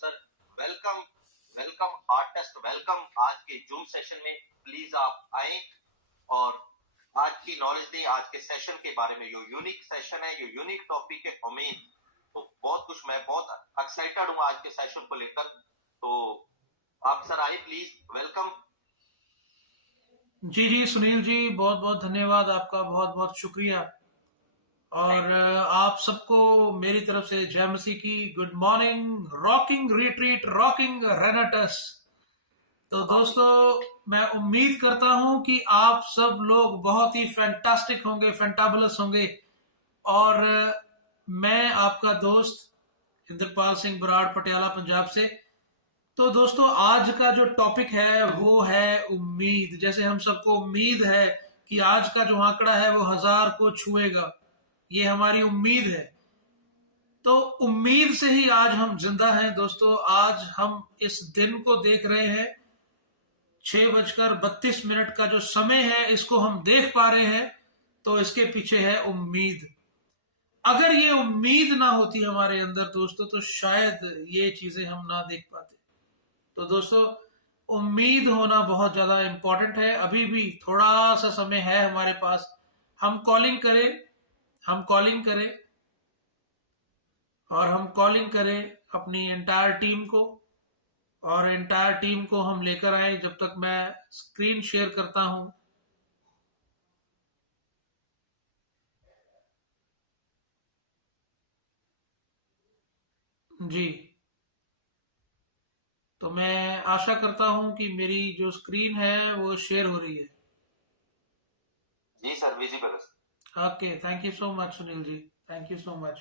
Sir, welcome welcome, heartiest welcome आज के zoom session में। प्लीज आप आए और आज की नॉलेज दें, आज के सेशन के बारे में। जो यूनिक सेशन है, जो यूनिक टॉपिक है उम्मीद, तो बहुत कुछ, मैं बहुत एक्साइटेड हूँ आज के सेशन को लेकर। तो आप सर आइए, प्लीज वेलकम। जी जी सुनील जी, बहुत बहुत धन्यवाद आपका, बहुत बहुत शुक्रिया। और आप सबको मेरी तरफ से जय मसीह की good morning, rocking retreat, rocking Renatus. तो दोस्तों, मैं उम्मीद करता हूं कि आप सब लोग बहुत ही फैंटास्टिक होंगे, फैंटाबुलस होंगे। और मैं आपका दोस्त इंद्रपाल सिंह बराड़, पटियाला, पंजाब से। तो दोस्तों, आज का जो टॉपिक है वो है उम्मीद। जैसे हम सबको उम्मीद है कि आज का जो आंकड़ा है वो 1000 को छुएगा, ये हमारी उम्मीद है। तो उम्मीद से ही आज हम जिंदा हैं दोस्तों। आज हम इस दिन को देख रहे हैं, 6:32 का जो समय है, इसको हम देख पा रहे हैं। तो इसके पीछे है उम्मीद। अगर ये उम्मीद ना होती हमारे अंदर दोस्तों, तो शायद ये चीजें हम ना देख पाते। तो दोस्तों, उम्मीद होना बहुत ज्यादा इंपॉर्टेंट है। अभी भी थोड़ा सा समय है हमारे पास। हम कॉलिंग करें, हम कॉलिंग करें और हम कॉलिंग करें अपनी एंटायर टीम को, और एंटायर टीम को हम लेकर आए। जब तक मैं स्क्रीन शेयर करता हूं। जी, तो मैं आशा करता हूं कि मेरी जो स्क्रीन है वो शेयर हो रही है। जी सर, विजिबल है। Okay, thank you so much Sunil ji, thank you so much.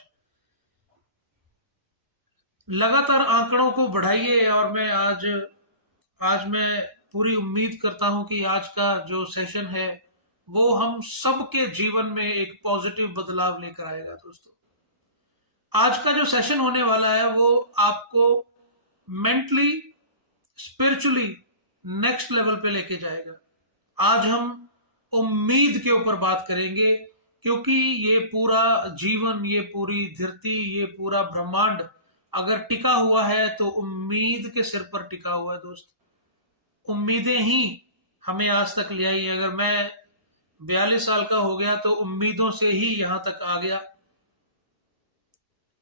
लगातार आंकड़ों को बढ़ाइए। और मैं आज मैं पूरी उम्मीद करता हूं कि आज का जो सेशन है वो हम सबके जीवन में एक पॉजिटिव बदलाव लेकर आएगा दोस्तों। आज का जो सेशन होने वाला है वो आपको मेंटली, स्पिरिचुअली नेक्स्ट लेवल पे लेके जाएगा। आज हम उम्मीद के ऊपर बात करेंगे, क्योंकि ये पूरा जीवन, ये पूरी धरती, ये पूरा ब्रह्मांड अगर टिका हुआ है तो उम्मीद के सिर पर टिका हुआ है दोस्त। उम्मीदें ही हमें आज तक ले आई है। अगर मैं 42 साल का हो गया तो उम्मीदों से ही यहां तक आ गया।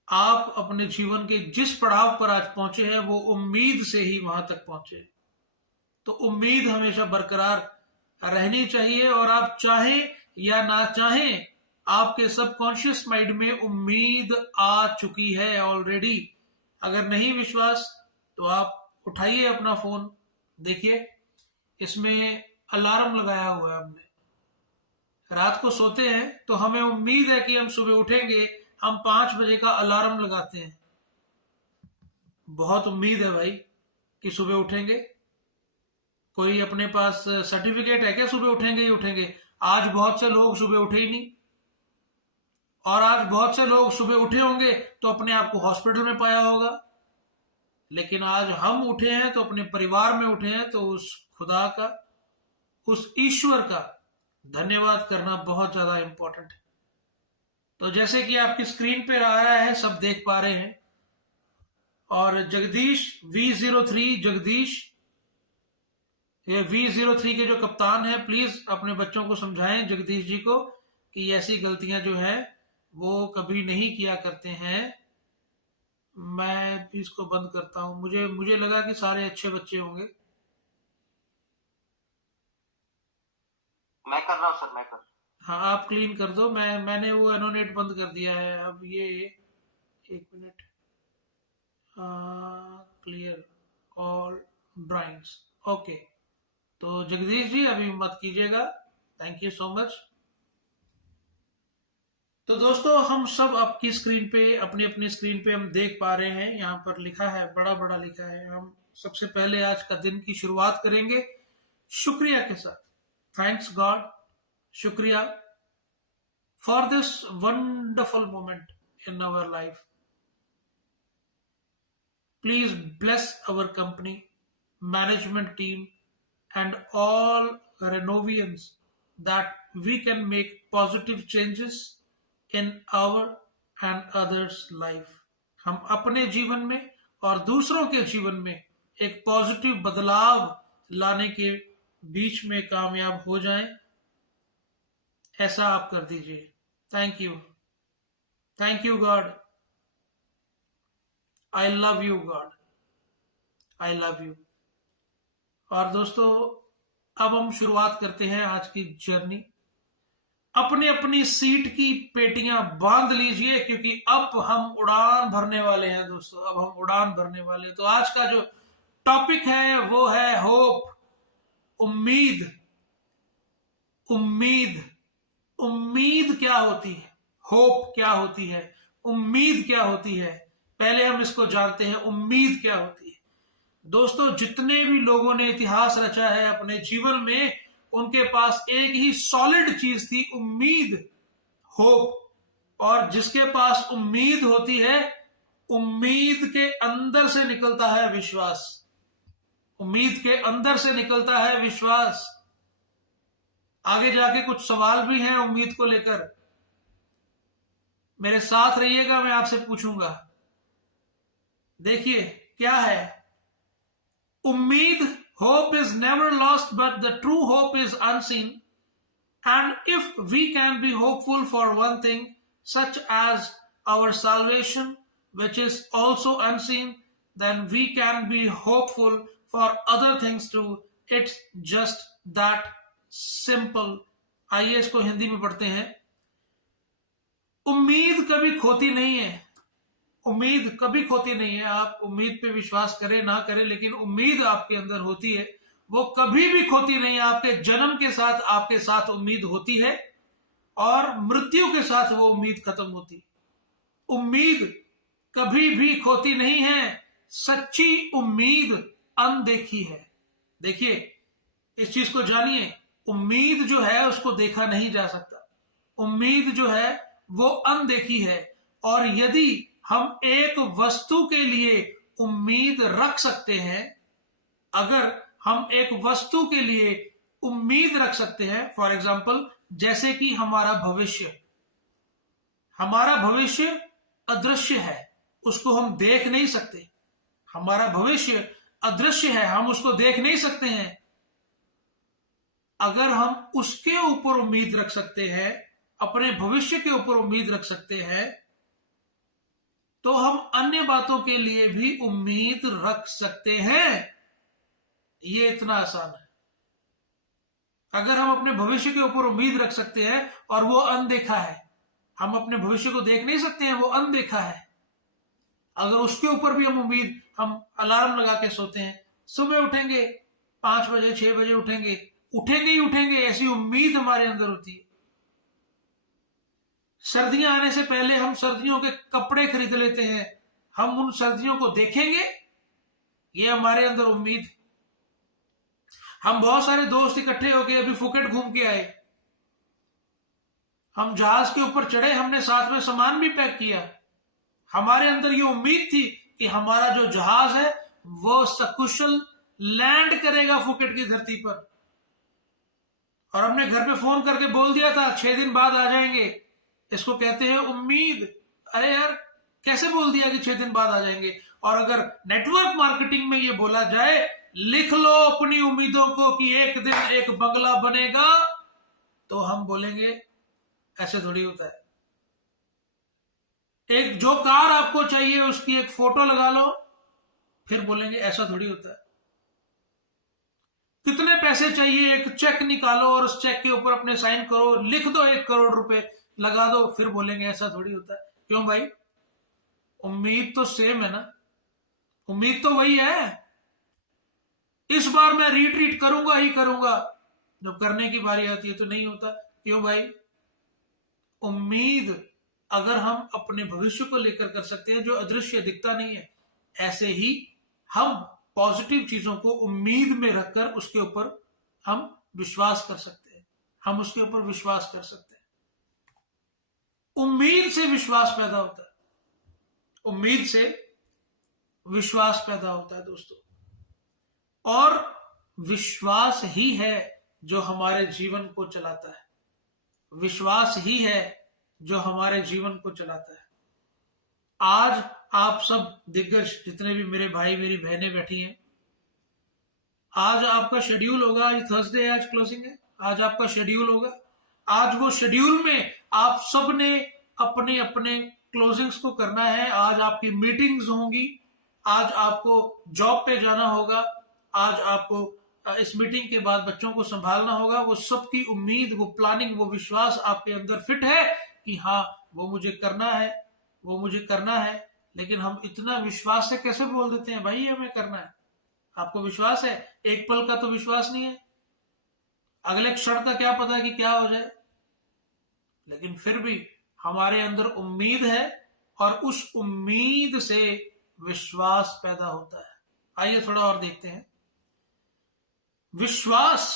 आप अपने जीवन के जिस पड़ाव पर आज पहुंचे हैं वो उम्मीद से ही वहां तक पहुंचे। तो उम्मीद हमेशा बरकरार रहनी चाहिए। और आप चाहें या ना चाहें, आपके सबकॉन्शियस माइंड में उम्मीद आ चुकी है ऑलरेडी। अगर नहीं विश्वास तो आप उठाइए अपना फोन, देखिए इसमें अलार्म लगाया हुआ है हमने। रात को सोते हैं तो हमें उम्मीद है कि हम सुबह उठेंगे। हम 5 बजे का अलार्म लगाते हैं। बहुत उम्मीद है भाई कि सुबह उठेंगे। कोई अपने पास सर्टिफिकेट है क्या सुबह उठेंगे ही उठेंगे? आज बहुत से लोग सुबह उठे ही नहीं। और आज बहुत से लोग सुबह उठे होंगे तो अपने आप को हॉस्पिटल में पाया होगा। लेकिन आज हम उठे हैं तो अपने परिवार में उठे हैं। तो उस खुदा का, उस ईश्वर का धन्यवाद करना बहुत ज्यादा इंपॉर्टेंट है। तो जैसे कि आपकी स्क्रीन पे आ रहा है, सब देख पा रहे हैं। और जगदीश V03, जगदीश, ये V03 के जो कप्तान है, प्लीज अपने बच्चों को समझाएं जगदीश जी को कि ऐसी गलतियां जो है वो कभी नहीं किया करते हैं। मैं भी इसको बंद करता हूं। मुझे लगा कि सारे अच्छे बच्चे होंगे। मैं कर रहा हूँ सर, मैं कर। हाँ, आप क्लीन कर दो। मैंने वो एनोनेट बंद कर दिया है। अब ये 1 minute. Clear all drawings. Okay, तो जगदीश जी अभी मत कीजिएगा। Thank you so much. तो दोस्तों, हम सब आपकी स्क्रीन पे, अपनी अपनी स्क्रीन पे हम देख पा रहे हैं। यहाँ पर लिखा है, बड़ा बड़ा लिखा है। हम सबसे पहले आज का दिन की शुरुआत करेंगे शुक्रिया के साथ। थैंक्स गॉड, शुक्रिया for this wonderful moment in our life. Please bless our company, management team, and all Renovians that we can make positive changes in our and others' life. हम अपने जीवन में और दूसरों के जीवन में एक पॉजिटिव बदलाव लाने के बीच में कामयाब हो जाएं, ऐसा आप कर दीजिए। Thank you God, I love you God, I love you. और दोस्तों, अब हम शुरुआत करते हैं आज की जर्नी। अपनी अपनी सीट की पेटियां बांध लीजिए, क्योंकि अब हम उड़ान भरने वाले हैं दोस्तों, अब हम उड़ान भरने वाले हैं। तो आज का जो टॉपिक है वो है होप, उम्मीद। उम्मीद, उम्मीद क्या होती है, होप क्या होती है, उम्मीद क्या होती है, पहले हम इसको जानते हैं। उम्मीद क्या होती है दोस्तों? जितने भी लोगों ने इतिहास रचा है अपने जीवन में, उनके पास एक ही सॉलिड चीज थी, उम्मीद, होप। और जिसके पास उम्मीद होती है, उम्मीद के अंदर से निकलता है विश्वास, उम्मीद के अंदर से निकलता है विश्वास। आगे जाके कुछ सवाल भी हैं उम्मीद को लेकर, मेरे साथ रहिएगा, मैं आपसे पूछूंगा। देखिए क्या है उम्मीद। Hope is never lost, but the true hope is unseen. And if we can be hopeful for one thing, such as our salvation, which is also unseen, then we can be hopeful for other things too. It's just that simple. आइए इसको हिंदी में पढ़ते हैं। उम्मीद कभी खोती नहीं है, उम्मीद कभी खोती नहीं है। आप उम्मीद पे विश्वास करें ना करें, लेकिन उम्मीद आपके अंदर होती है, वो कभी भी खोती नहीं है। आपके जन्म के साथ आपके साथ उम्मीद होती है और मृत्यु के साथ वो उम्मीद खत्म होती है। उम्मीद कभी भी खोती नहीं है। सच्ची उम्मीद अनदेखी है। देखिए इस चीज को जानिए, उम्मीद जो है उसको देखा नहीं जा सकता, उम्मीद जो है वो अनदेखी है। और यदि हम एक वस्तु के लिए उम्मीद रख सकते हैं, अगर हम एक वस्तु के लिए उम्मीद रख सकते हैं, फॉर एग्जाम्पल जैसे कि हमारा भविष्य, हमारा भविष्य अदृश्य है, उसको हम देख नहीं सकते। हमारा भविष्य अदृश्य है, हम उसको देख नहीं सकते हैं। अगर हम उसके ऊपर उम्मीद रख सकते हैं, अपने भविष्य के ऊपर उम्मीद रख सकते हैं, तो हम अन्य बातों के लिए भी उम्मीद रख सकते हैं। ये इतना आसान है। अगर हम अपने भविष्य के ऊपर उम्मीद रख सकते हैं और वो अनदेखा है, हम अपने भविष्य को देख नहीं सकते हैं, वो अनदेखा है, अगर उसके ऊपर भी हम अलार्म लगा के सोते हैं, सुबह उठेंगे 5 बजे 6 बजे उठेंगे, उठेंगे ही उठेंगे, ऐसी उम्मीद हमारे अंदर होती है। सर्दियां आने से पहले हम सर्दियों के कपड़े खरीद लेते हैं, हम उन सर्दियों को देखेंगे, ये हमारे अंदर उम्मीद। हम बहुत सारे दोस्त इकट्ठे हो गए, अभी फुकेट घूम के आए, हम जहाज के ऊपर चढ़े, हमने साथ में सामान भी पैक किया, हमारे अंदर ये उम्मीद थी कि हमारा जो जहाज है वो सकुशल लैंड करेगा फुकेट की धरती पर। और हमने घर पे फोन करके बोल दिया था 6 दिन बाद आ जाएंगे। इसको कहते हैं उम्मीद। अरे यार कैसे बोल दिया कि 6 दिन बाद आ जाएंगे? और अगर नेटवर्क मार्केटिंग में ये बोला जाए, लिख लो अपनी उम्मीदों को कि एक दिन एक बंगला बनेगा, तो हम बोलेंगे ऐसे थोड़ी होता है। एक जो कार आपको चाहिए उसकी एक फोटो लगा लो, फिर बोलेंगे ऐसा थोड़ी होता है। कितने पैसे चाहिए, एक चेक निकालो और उस चेक के ऊपर अपने साइन करो, लिख दो 1 करोड़ रुपए लगा दो, फिर बोलेंगे ऐसा थोड़ी होता है। क्यों भाई? उम्मीद तो सेम है ना, उम्मीद तो वही है। इस बार मैं रिट्रीट करूंगा ही करूंगा, जब करने की बारी आती है तो नहीं होता। क्यों भाई? उम्मीद अगर हम अपने भविष्य को लेकर कर सकते हैं जो अदृश्य दिखता नहीं है, ऐसे ही हम पॉजिटिव चीजों को उम्मीद में रखकर उसके ऊपर हम विश्वास कर सकते हैं, हम उसके ऊपर विश्वास कर सकते हैं। उम्मीद से विश्वास पैदा होता है, उम्मीद से विश्वास पैदा होता है दोस्तों। और विश्वास ही है जो हमारे जीवन को चलाता है, विश्वास ही है जो हमारे जीवन को चलाता है। आज आप सब दिग्गज जितने भी मेरे भाई मेरी बहनें बैठी हैं, आज आपका शेड्यूल होगा, आज थर्सडे है, आज क्लोजिंग है, आज आपका शेड्यूल होगा। आज वो शेड्यूल में आप सब ने अपने अपने क्लोजिंग्स को करना है। आज आपकी मीटिंग्स होंगी, आज आपको जॉब पे जाना होगा, आज आपको इस मीटिंग के बाद बच्चों को संभालना होगा। वो सबकी उम्मीद, वो प्लानिंग, वो विश्वास आपके अंदर फिट है कि हाँ वो मुझे करना है, वो मुझे करना है। लेकिन हम इतना विश्वास से कैसे बोल देते हैं भाई ये हमें करना है। आपको विश्वास है, एक पल का तो विश्वास नहीं है, अगले क्षण का क्या पता कि क्या हो जाए। लेकिन फिर भी हमारे अंदर उम्मीद है और उस उम्मीद से विश्वास पैदा होता है। आइए थोड़ा और देखते हैं। विश्वास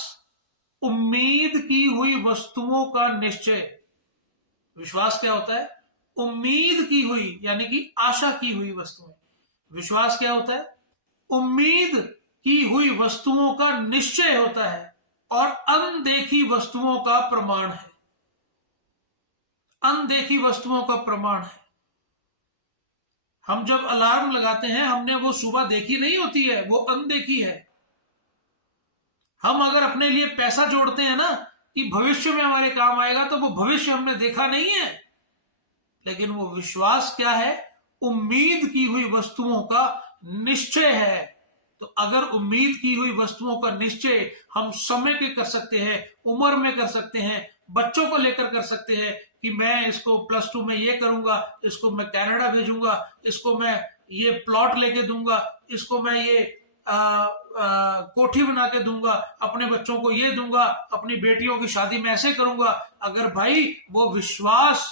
उम्मीद की हुई वस्तुओं का निश्चय। विश्वास क्या होता है? उम्मीद की हुई यानी कि आशा की हुई वस्तुएं। विश्वास क्या होता है? उम्मीद की हुई वस्तुओं का निश्चय होता है और अनदेखी वस्तुओं का प्रमाण है। अनदेखी वस्तुओं का प्रमाण है। हम जब अलार्म लगाते हैं, हमने वो सुबह देखी नहीं होती है, वो अनदेखी है। हम अगर अपने लिए पैसा जोड़ते हैं ना कि भविष्य में हमारे काम आएगा, तो वो भविष्य हमने देखा नहीं है। लेकिन वो विश्वास क्या है? उम्मीद की हुई वस्तुओं का निश्चय है। तो अगर उम्मीद की हुई वस्तुओं का निश्चय हम समय पे कर सकते हैं, उम्र में कर सकते हैं, बच्चों को लेकर कर सकते हैं कि मैं इसको +2 में ये करूंगा, इसको मैं कनाडा भेजूंगा, इसको मैं ये प्लॉट लेके दूंगा, इसको मैं ये कोठी बना के दूंगा, अपने बच्चों को ये दूंगा, अपनी बेटियों की शादी में ऐसे करूंगा। अगर भाई वो विश्वास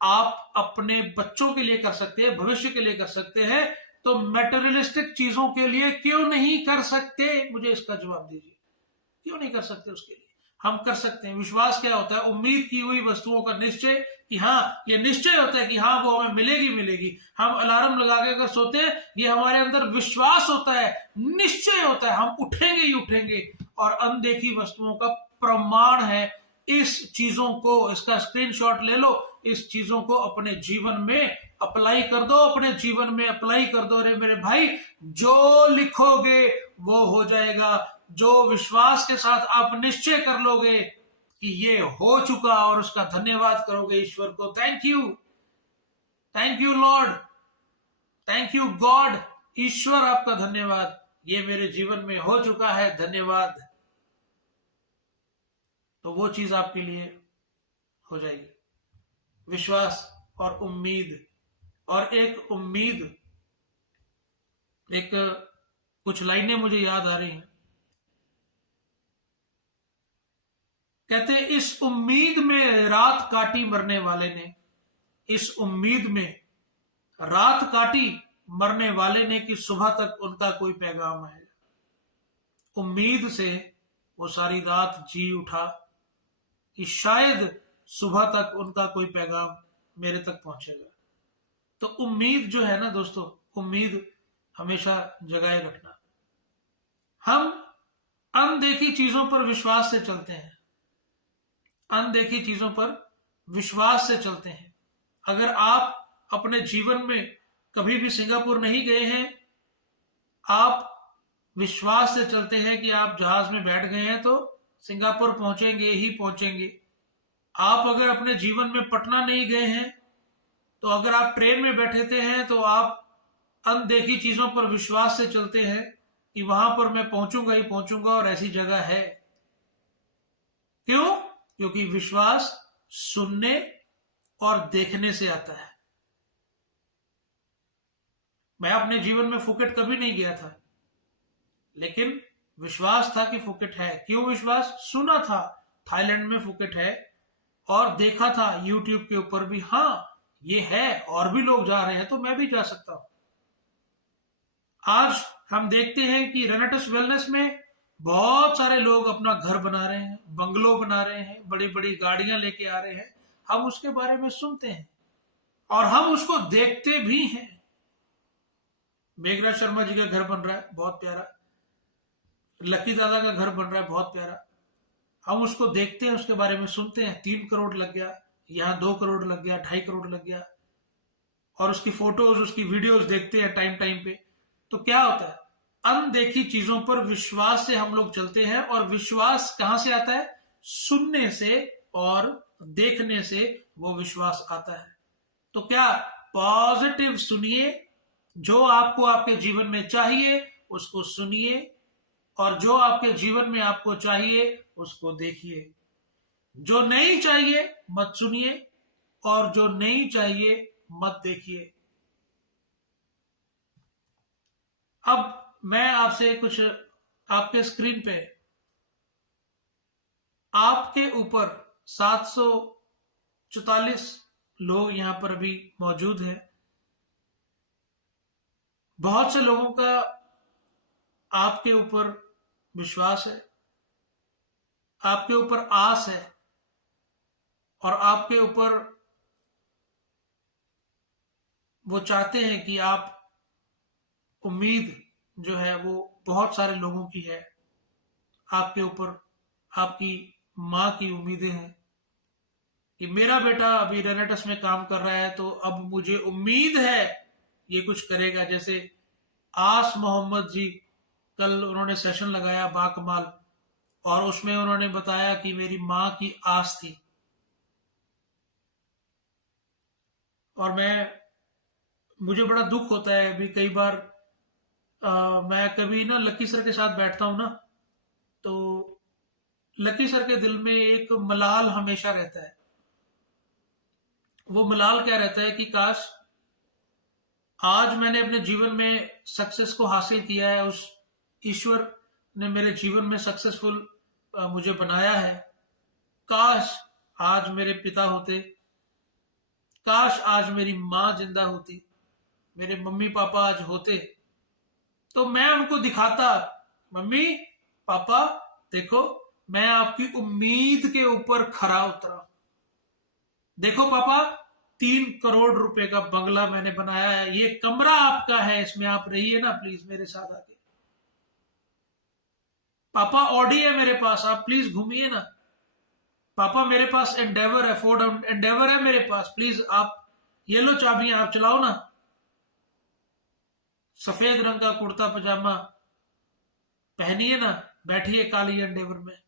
आप अपने बच्चों के लिए कर सकते हैं, भविष्य के लिए कर सकते हैं, तो मेटेरियलिस्टिक चीजों के लिए क्यों नहीं कर सकते? मुझे इसका जवाब दीजिए, क्यों नहीं कर सकते? उसके लिए हम कर सकते हैं। विश्वास क्या होता है? उम्मीद की हुई वस्तुओं का निश्चय, कि हाँ ये निश्चय होता है कि हाँ वो हमें मिलेगी मिलेगी। हम अलार्म लगा के अगर सोते हैं, ये हमारे अंदर विश्वास होता है, निश्चय होता है, हम उठेंगे ही उठेंगे। और अनदेखी वस्तुओं का प्रमाण है। इस चीजों को, इसका स्क्रीनशॉट ले लो, इस चीजों को अपने जीवन में अप्लाई कर दो, अपने जीवन में अप्लाई कर दो। अरे मेरे भाई, जो लिखोगे वो हो जाएगा। जो विश्वास के साथ आप निश्चय कर लोगे कि ये हो चुका, और उसका धन्यवाद करोगे ईश्वर को। Thank you Lord, thank you God. ईश्वर आपका धन्यवाद, ये मेरे जीवन में हो चुका है, धन्यवाद। तो वो चीज आपके लिए हो जाएगी। विश्वास और उम्मीद। और एक उम्मीद, एक कुछ लाइनें मुझे याद आ रही हैं। कहते हैं, इस उम्मीद में रात काटी मरने वाले ने, इस उम्मीद में रात काटी मरने वाले ने कि सुबह तक उनका कोई पैगाम आएगा। उम्मीद से वो सारी रात जी उठा कि शायद सुबह तक उनका कोई पैगाम मेरे तक पहुंचेगा। तो उम्मीद जो है ना दोस्तों, उम्मीद हमेशा जगाए रखना। हम अनदेखी चीजों पर विश्वास से चलते हैं, अनदेखी चीजों पर विश्वास से चलते हैं। अगर आप अपने जीवन में कभी भी सिंगापुर नहीं गए हैं, आप विश्वास से चलते हैं कि आप जहाज में बैठ गए हैं तो सिंगापुर पहुंचेंगे ही पहुंचेंगे। आप अगर अपने जीवन में पटना नहीं गए हैं, तो अगर आप ट्रेन में बैठे थे हैं, तो आप अनदेखी चीजों पर विश्वास से चलते हैं कि वहां पर मैं पहुंचूंगा ही पहुंचूंगा और ऐसी जगह है। क्यों? क्योंकि विश्वास सुनने और देखने से आता है। मैं अपने जीवन में फुकेट कभी नहीं गया था, लेकिन विश्वास था कि फुकेट है। क्यों विश्वास? सुना था थाईलैंड में फुकेट है, और देखा था यूट्यूब के ऊपर भी, हाँ ये है और भी लोग जा रहे हैं तो मैं भी जा सकता हूं। आज हम देखते हैं कि रेनेटस वेलनेस में बहुत सारे लोग अपना घर बना रहे हैं, बंगलो बना रहे हैं, बड़ी बड़ी गाड़ियां लेके आ रहे हैं। हम उसके बारे में सुनते हैं और हम उसको देखते भी हैं। मेघराज शर्मा जी का घर बन रहा है, बहुत प्यारा। लकी दादा का घर बन रहा है, बहुत प्यारा। हम उसको देखते हैं, उसके बारे में सुनते हैं। 3 करोड़ लग गया, यहां 2 करोड़ लग गया, 2.5 करोड़ लग गया। और उसकी फोटोज, उसकी वीडियोज देखते हैं टाइम टाइम पे, तो क्या होता है, अनदेखी चीजों पर विश्वास से हम लोग चलते हैं। और विश्वास कहां से आता है? सुनने से और देखने से वो विश्वास आता है। तो क्या पॉजिटिव सुनिए, जो आपको आपके जीवन में चाहिए उसको सुनिए, और जो आपके जीवन में आपको चाहिए उसको देखिए। जो नहीं चाहिए मत सुनिए, और जो नहीं चाहिए मत देखिए। अब मैं आपसे कुछ, आपके स्क्रीन पे आपके ऊपर 744 लोग यहां पर अभी मौजूद हैं। बहुत से लोगों का आपके ऊपर विश्वास है, आपके ऊपर आस है, और आपके ऊपर वो चाहते हैं कि आप, उम्मीद जो है वो बहुत सारे लोगों की है आपके ऊपर। आपकी माँ की उम्मीदें हैं कि मेरा बेटा अभी रेनेटस में काम कर रहा है, तो अब मुझे उम्मीद है ये कुछ करेगा। जैसे आस मोहम्मद जी, कल उन्होंने सेशन लगाया बाकमाल, और उसमें उन्होंने बताया कि मेरी माँ की आस थी। और मुझे बड़ा दुख होता है अभी कई बार, मैं कभी ना लकी सर के साथ बैठता हूं ना, तो लकी सर के दिल में एक मलाल हमेशा रहता है। वो मलाल क्या रहता है कि काश आज मैंने अपने जीवन में सक्सेस को हासिल किया है, उस ईश्वर ने मेरे जीवन में सक्सेसफुल मुझे बनाया है। काश आज मेरे पिता होते, काश आज मेरी माँ जिंदा होती, मेरे मम्मी पापा आज होते, तो मैं उनको दिखाता, मम्मी पापा देखो, मैं आपकी उम्मीद के ऊपर खरा उतरा। देखो पापा, 3 करोड़ रुपए का बंगला मैंने बनाया है, ये कमरा आपका है, इसमें आप रहिए ना प्लीज मेरे साथ आके। पापा ऑडी है मेरे पास, आप प्लीज घूमिए ना। पापा मेरे पास एंडेवर है, फोर्ड एंडेवर है मेरे पास, प्लीज आप ये लो चाबियां, आप चलाओ ना। सफेद रंग का कुर्ता पजामा पहनिए ना, बैठिए काली एंडेवर में।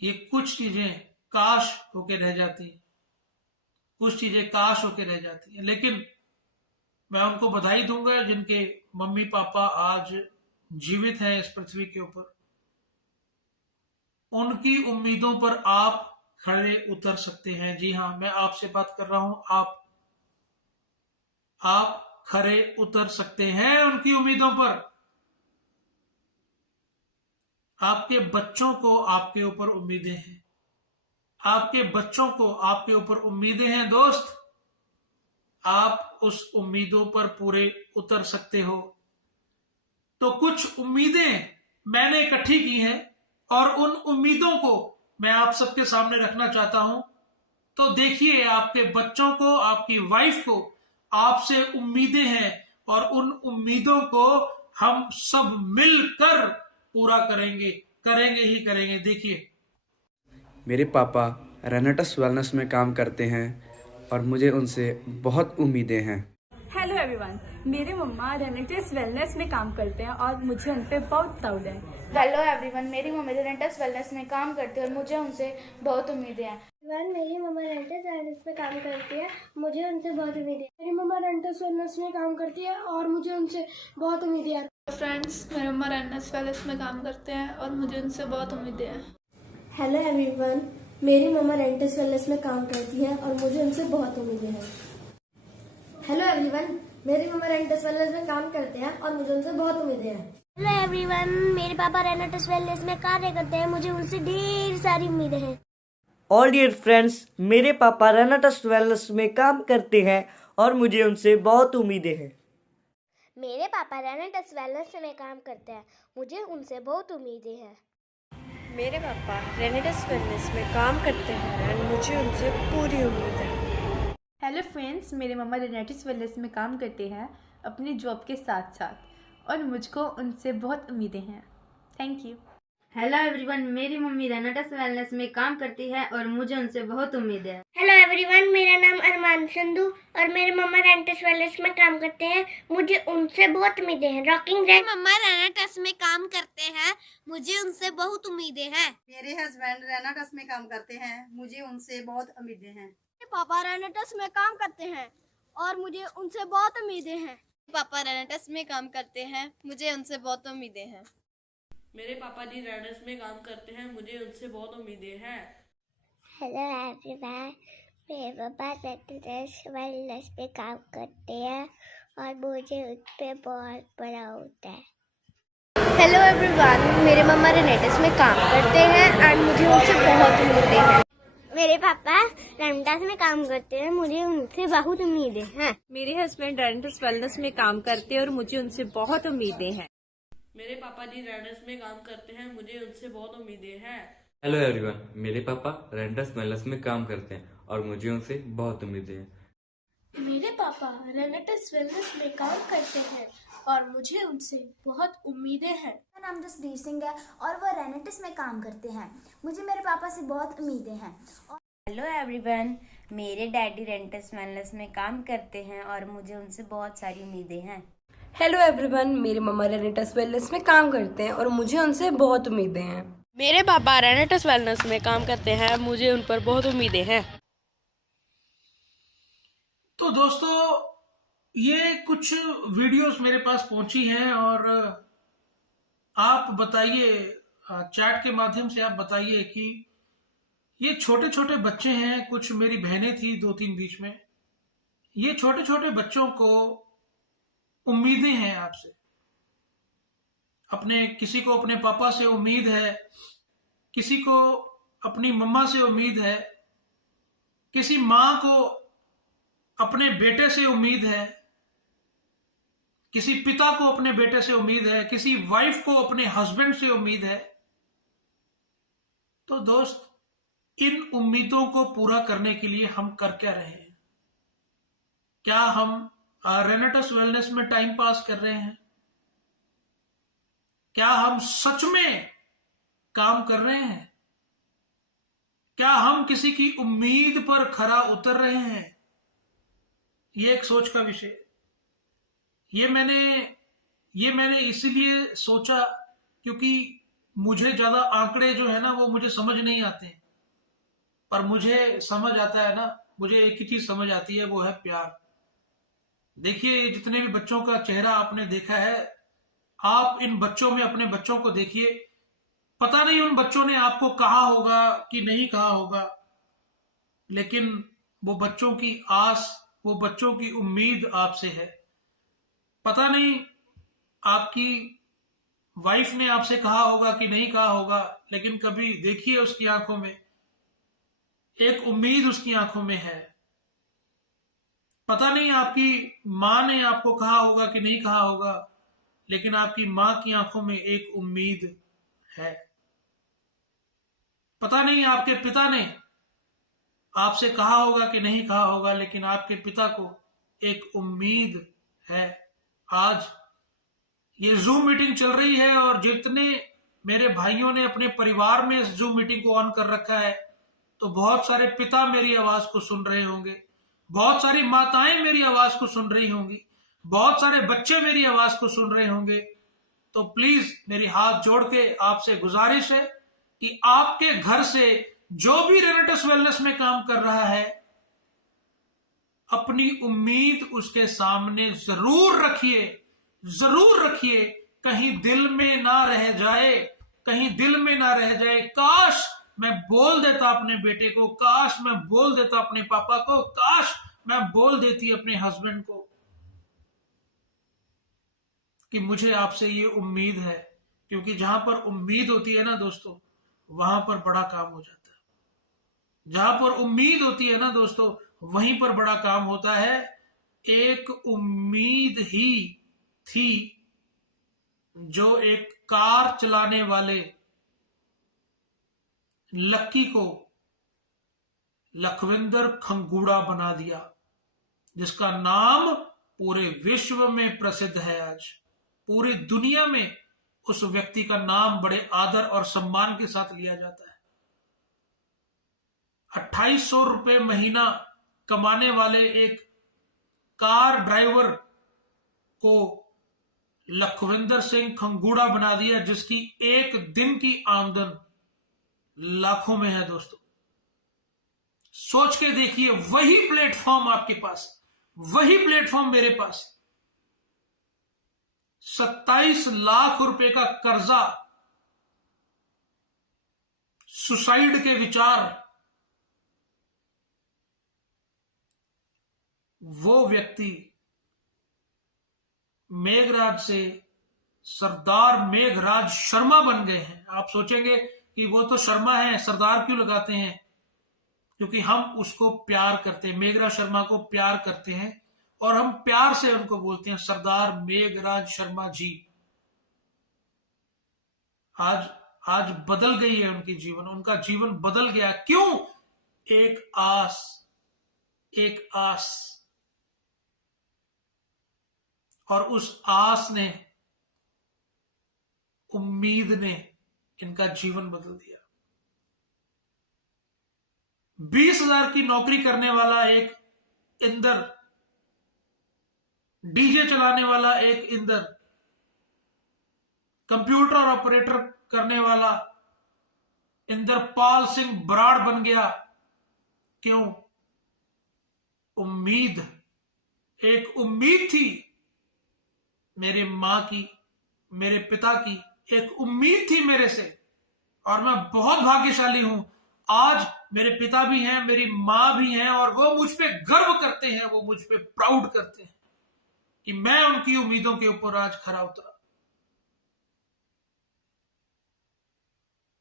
ये कुछ चीजें काश होके रह जाती, कुछ चीजें काश होके रह जाती है। लेकिन मैं उनको बधाई दूंगा जिनके मम्मी पापा आज जीवित हैं इस पृथ्वी के ऊपर। उनकी उम्मीदों पर आप खड़े उतर सकते हैं। जी हाँ, मैं आपसे बात कर रहा हूं, आप खड़े उतर सकते हैं उनकी उम्मीदों पर। आपके बच्चों को आपके ऊपर उम्मीदें हैं, आपके बच्चों को आपके ऊपर उम्मीदें हैं दोस्त। आप उस उम्मीदों पर पूरे उतर सकते हो। तो कुछ उम्मीदें मैंने इकट्ठी की हैं, और उन उम्मीदों को मैं आप सबके सामने रखना चाहता हूं। तो देखिए, आपके बच्चों को, आपकी वाइफ को आपसे उम्मीदें हैं, और उन उम्मीदों को हम सब मिलकर पूरा करेंगे, करेंगे ही करेंगे। देखिए, मेरे पापा रेनेटस वेलनेस में काम करते हैं और मुझे उनसे बहुत उम्मीदें हैं। हेलो एवरीवन, मेरे मम्मा रेनेटस वेलनेस में काम करते हैं और मुझे उन पे बहुत प्राउड है। हेलो एवरीवन, मेरी मम्मी रेनेटस वेलनेस में काम करती है और मुझे उनसे बहुत उम्मीदें हैं। मेरी मम्मा रेनेटस वेलनेस में काम करती है, मुझे उनसे बहुत उम्मीदें हैं। मेरी मम्मा रेनेटस वेलनेस में काम करती है और मुझे उनसे बहुत उम्मीदें हैं। फ्रेंड्स, मेरे मम्मा रेनेटस वेलनेस में काम करते हैं और मुझे उनसे बहुत उम्मीदें हैं। हेलो एवरीवन, मेरी मम्मा रेनेटस वेलनेस में काम करती है और मुझे उनसे बहुत उम्मीदें हैं। हेलो एवरीवन, मेरी मम्मा रेनेटस वेलनेस में काम करते हैं और मुझे उनसे बहुत उम्मीदें हैं। हेलो एवरीवन, मेरे पापा रेनेटस वेलनेस में कार्य करते हैं, मुझे उनसे ढेर सारी उम्मीदें हैं। ऑल डियर फ्रेंड्स, मेरे पापा रेनेटस वेलनेस में काम करते हैं और मुझे उनसे बहुत उम्मीदें हैं। मेरे पापा रेनेटस वेलनेस में काम करते हैं, मुझे उनसे बहुत उम्मीदें हैं। मेरे पापा रेनेटस वेलनेस में काम करते हैं और मुझे उनसे पूरी उम्मीद है। हेलो फ्रेंड्स, मेरे मम्मा रेनेटस वेलनेस में काम करते हैं अपनी जॉब के साथ साथ, और मुझको उनसे बहुत उम्मीदें हैं। Thank you. हेलो एवरीवन, मेरी मम्मी रेनेटस वेलनेस में काम करती है और मुझे उनसे बहुत उम्मीद है। हेलो एवरीवन, मेरा नाम अरमान संधू और मेरे मम्मा रेनेटस वेलनेस में काम करते हैं। मुझे उनसे बहुत उम्मीदें हैं। रॉकिंग रेड मम्मा रेनेटस में काम करते हैं, मुझे उनसे बहुत उम्मीदें हैं। मेरे हस्बैंड रेनेटस में काम करते हैं, मुझे उनसे बहुत उम्मीदें हैं। मेरे पापा रेनेटस में काम करते हैं और मुझे उनसे बहुत उम्मीदें हैं। पापा रेनेटस में काम करते हैं, मुझे उनसे बहुत उम्मीदें हैं। मेरे पापा जी रेनेटस में काम करते हैं, मुझे उनसे बहुत उम्मीदें हैं। हेलो एवरीवन, मेरे पापा रेनेटस वेलनेस में काम करते हैं और मुझे उन पे बहुत बड़ा होता है। हेलो एवरीवन, मेरे मम्मा रेनेटस में काम करते हैं एंड मुझे उनसे बहुत उम्मीदें हैं। मेरे पापा रेनेटस में काम करते हैं, मुझे उनसे बहुत उम्मीदें हैं। मेरे हस्बैंड रेनेटस वेलनेस में काम करते हैं और मुझे उनसे बहुत उम्मीदें हैं। मेरे पापा जी रेनेटस में काम करते हैं, मुझे उनसे बहुत उम्मीदें हैं। हेलो एवरीवन, मेरे पापा रेनेटस वेलनेस में काम करते हैं और मुझे उनसे बहुत उम्मीदें हैं। मेरे पापा रेनेटस वेलनेस में काम करते हैं और मुझे उनसे बहुत उम्मीदें हैं। मेरा नाम जसबीर सिंह है और वो रेनेटस में काम करते हैं। मुझे मेरे पापा से बहुत उम्मीदें हैं। हेलो एवरीवन, मेरे डैडी रेनेटस वेलनेस में काम करते हैं और मुझे उनसे बहुत सारी उम्मीदें हैं। हेलो एवरीवन, मेरी मम्मा रेनेटस वेलनेस में काम करते हैं और मुझे उनसे बहुत उम्मीदें हैं। मेरे पापा रेनेटस वेलनेस में काम करते हैं, मुझे उन पर बहुत उम्मीदें हैं। तो दोस्तों, ये कुछ वीडियोस मेरे पास पहुंची हैं और आप बताइए, चैट के माध्यम से आप बताइए कि ये छोटे छोटे बच्चे हैं। कुछ मेरी बहनें थी 2-3 बीच में। ये छोटे छोटे बच्चों को उम्मीदें हैं आपसे। किसी को अपने पापा से उम्मीद है, किसी को अपनी मम्मा से उम्मीद है, किसी माँ को अपने बेटे से उम्मीद है, किसी पिता को अपने बेटे से उम्मीद है, किसी वाइफ को अपने हस्बैंड से उम्मीद है। तो दोस्त, इन उम्मीदों को पूरा करने के लिए हम कर क्या रहे हैं? क्या हम रेनेटस वेलनेस में टाइम पास कर रहे हैं? क्या हम सच में काम कर रहे हैं? क्या हम किसी की उम्मीद पर खरा उतर रहे हैं? ये एक सोच का विषय। ये मैंने इसलिए सोचा क्योंकि मुझे ज्यादा आंकड़े जो है ना वो मुझे समझ नहीं आते हैं, पर मुझे समझ आता है ना, मुझे एक ही चीज समझ आती है, वो है प्यार। देखिए, जितने भी बच्चों का चेहरा आपने देखा है, आप इन बच्चों में अपने बच्चों को देखिए। पता नहीं उन बच्चों ने आपको कहा होगा कि नहीं कहा होगा, लेकिन वो बच्चों की आस, वो बच्चों की उम्मीद आपसे है। पता नहीं आपकी वाइफ ने आपसे कहा होगा कि नहीं कहा होगा, लेकिन कभी देखिए उसकी आंखों में एक उम्मीद, उसकी आंखों में है। पता नहीं आपकी माँ ने आपको कहा होगा कि नहीं कहा होगा, लेकिन आपकी माँ की आंखों में एक उम्मीद है। पता नहीं आपके पिता ने आपसे कहा होगा कि नहीं कहा होगा, लेकिन आपके पिता को एक उम्मीद है। आज ये जूम मीटिंग चल रही है और जितने मेरे भाइयों ने अपने परिवार में इस जूम मीटिंग को ऑन कर रखा है, तो बहुत सारे पिता मेरी आवाज को सुन रहे होंगे, बहुत सारी माताएं मेरी आवाज को सुन रही होंगी, बहुत सारे बच्चे मेरी आवाज को सुन रहे होंगे। तो प्लीज मेरी हाथ जोड़ के आपसे गुजारिश है कि आपके घर से जो भी रेनेटस वेलनेस में काम कर रहा है, अपनी उम्मीद उसके सामने जरूर रखिए, जरूर रखिए। कहीं दिल में ना रह जाए, कहीं दिल में ना रह जाए, काश मैं बोल देता अपने बेटे को, काश मैं बोल देता अपने पापा को, काश मैं बोल देती अपने हस्बैंड को कि मुझे आपसे ये उम्मीद है। क्योंकि जहां पर उम्मीद होती है ना दोस्तों, वहां पर बड़ा काम हो जाता है। जहां पर उम्मीद होती है ना दोस्तों, वहीं पर बड़ा काम होता है। एक उम्मीद ही थी जो एक कार चलाने वाले लक्की को लखविंदर खंगूड़ा बना दिया, जिसका नाम पूरे विश्व में प्रसिद्ध है। आज पूरी दुनिया में उस व्यक्ति का नाम बड़े आदर और सम्मान के साथ लिया जाता है। 2800 रुपए महीना कमाने वाले एक कार ड्राइवर को लखविंदर सिंह खंगूड़ा बना दिया, जिसकी एक दिन की आमदन लाखों में है। दोस्तों सोच के देखिए, वही प्लेटफॉर्म आपके पास, वही प्लेटफॉर्म मेरे पास। 27 लाख रुपए का कर्जा, सुसाइड के विचार, वो व्यक्ति मेघराज से सरदार मेघराज शर्मा बन गए हैं। आप सोचेंगे कि वो तो शर्मा है, सरदार क्यों लगाते हैं? क्योंकि हम उसको प्यार करते हैं, मेघराज शर्मा को प्यार करते हैं और हम प्यार से उनको बोलते हैं सरदार मेघराज शर्मा जी। आज बदल गई है उनकी जीवन, उनका जीवन बदल गया। क्यों? एक आस, और उस आस ने, उम्मीद ने इनका जीवन बदल दिया। 20,000 की नौकरी करने वाला एक इंदर, डीजे चलाने वाला एक इंदर, कंप्यूटर ऑपरेटर करने वाला इंदरपाल सिंह बराड़ बन गया। क्यों? उम्मीद, एक उम्मीद थी मेरे मां की, मेरे पिता की, एक उम्मीद थी मेरे से, और मैं बहुत भाग्यशाली हूं। आज मेरे पिता भी हैं, मेरी मां भी हैं, और वो मुझ पे गर्व करते हैं, वो मुझ पे प्राउड करते हैं कि मैं उनकी उम्मीदों के ऊपर आज खरा उतरा।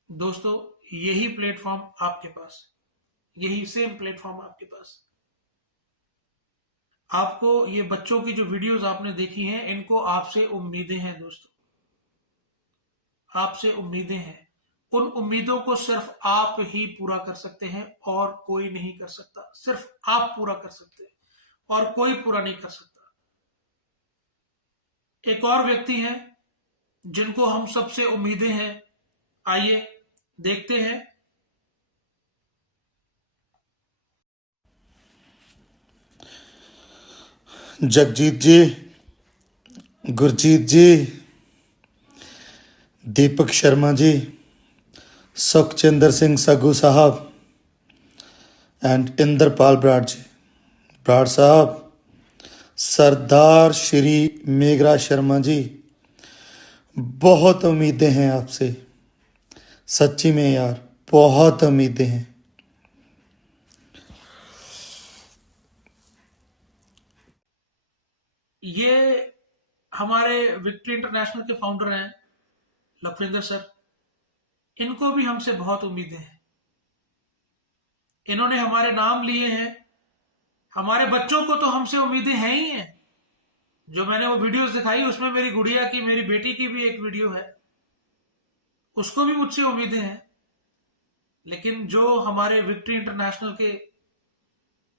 दोस्तों यही प्लेटफॉर्म आपके पास, यही सेम प्लेटफॉर्म आपके पास। आपको ये बच्चों की जो वीडियोस आपने देखी हैं, इनको आपसे उम्मीदें हैं दोस्तों, आपसे उम्मीदें हैं। उन उम्मीदों को सिर्फ आप ही पूरा कर सकते हैं और कोई नहीं कर सकता। सिर्फ आप पूरा कर सकते हैं और कोई पूरा नहीं कर सकता। एक और व्यक्ति हैं जिनको हम सबसे उम्मीदें हैं, आइए देखते हैं। जगजीत जी, गुरजीत जी, दीपक शर्मा जी, सुखचिंदर सिंह सगू साहब एंड इंदरपाल बराड़ जी। बराड़ साहब, सरदार श्री मेघराज शर्मा जी, बहुत उम्मीदें हैं आपसे, सच्ची में यार बहुत उम्मीदें हैं। ये हमारे विक्ट्री इंटरनेशनल के फाउंडर हैं लखविंदर सर। इनको भी हमसे बहुत उम्मीदें हैं। इन्होंने हमारे नाम लिए हैं। हमारे बच्चों को तो हमसे उम्मीदें हैं ही हैं। जो मैंने वो वीडियोस दिखाई, उसमें मेरी गुड़िया की, मेरी बेटी की भी एक वीडियो है, उसको भी मुझसे उम्मीदें हैं। लेकिन जो हमारे विक्ट्री इंटरनेशनल के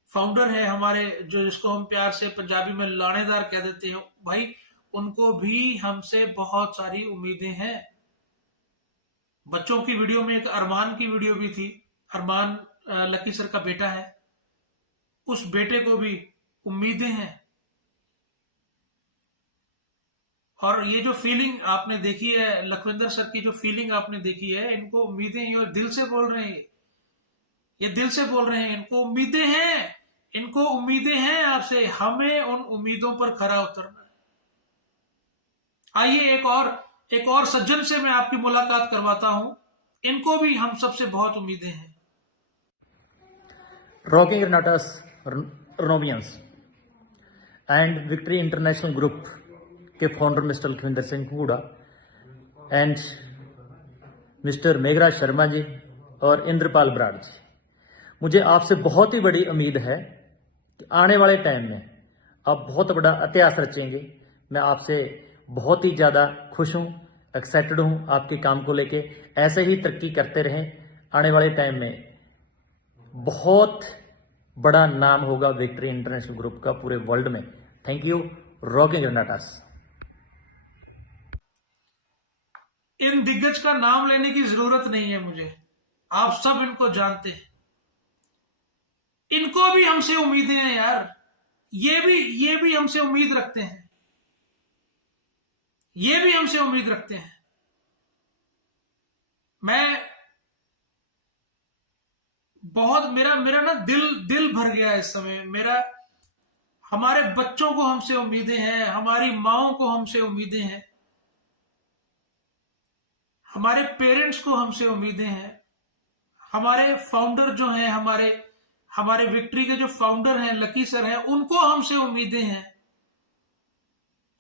फाउंडर है, हमारे जो, जिसको हम प्यार से पंजाबी में लानेदार कह देते हैं, भाई उनको भी हमसे बहुत सारी उम्मीदें हैं। बच्चों की वीडियो में एक अरमान की वीडियो भी थी। अरमान लकी सर का बेटा है, उस बेटे को भी उम्मीदें हैं। और ये जो फीलिंग आपने देखी है, लखविंदर सर की जो फीलिंग आपने देखी है, इनको उम्मीदें हैं और दिल से बोल रहे हैं। ये दिल से बोल रहे हैं, इनको उम्मीदें हैं, इनको उम्मीदें हैं आपसे। हमें उन उम्मीदों पर खरा उतरना है। आइए एक और सज्जन से मैं आपकी मुलाकात करवाता हूं। इनको भी हम सबसे बहुत उम्मीदें हैं। Rocking Renatus Romans and victory international group के founder mister Lakhwinder Singh Khangura and mister Meghraj Sharma ji और इंद्रपाल बराड़ जी, मुझे आपसे बहुत ही बड़ी उम्मीद है कि आने वाले टाइम में आप बहुत बड़ा इतिहास रचेंगे। मैं आपसे बहुत ही ज़्यादा खुश हूँ, एक्साइटेड हूँ आपके काम को लेके। ऐसे ही तरक्की करते रहें। आने वाले टाइम में बहुत बड़ा नाम होगा विक्ट्री इंटरनेशनल ग्रुप का पूरे वर्ल्ड में। Thank you. रॉकिंग ग्रेनाटास। इन दिग्गज का नाम लेने की जरूरत नहीं है मुझे, आप सब इनको जानते हैं। इनको भी हमसे उम्मीदें हैं यार, ये भी हमसे उम्मीद रखते हैं, ये भी हमसे उम्मीद रखते हैं। मैं बहुत मेरा ना दिल भर गया इस समय मेरा। हमारे बच्चों को हमसे उम्मीदें हैं, हमारी माओं को हमसे उम्मीदें हैं, हमारे पेरेंट्स को हमसे उम्मीदें हैं, हमारे फाउंडर जो हैं, हमारे विक्ट्री के जो फाउंडर हैं लकी सर हैं, उनको हमसे उम्मीदें हैं,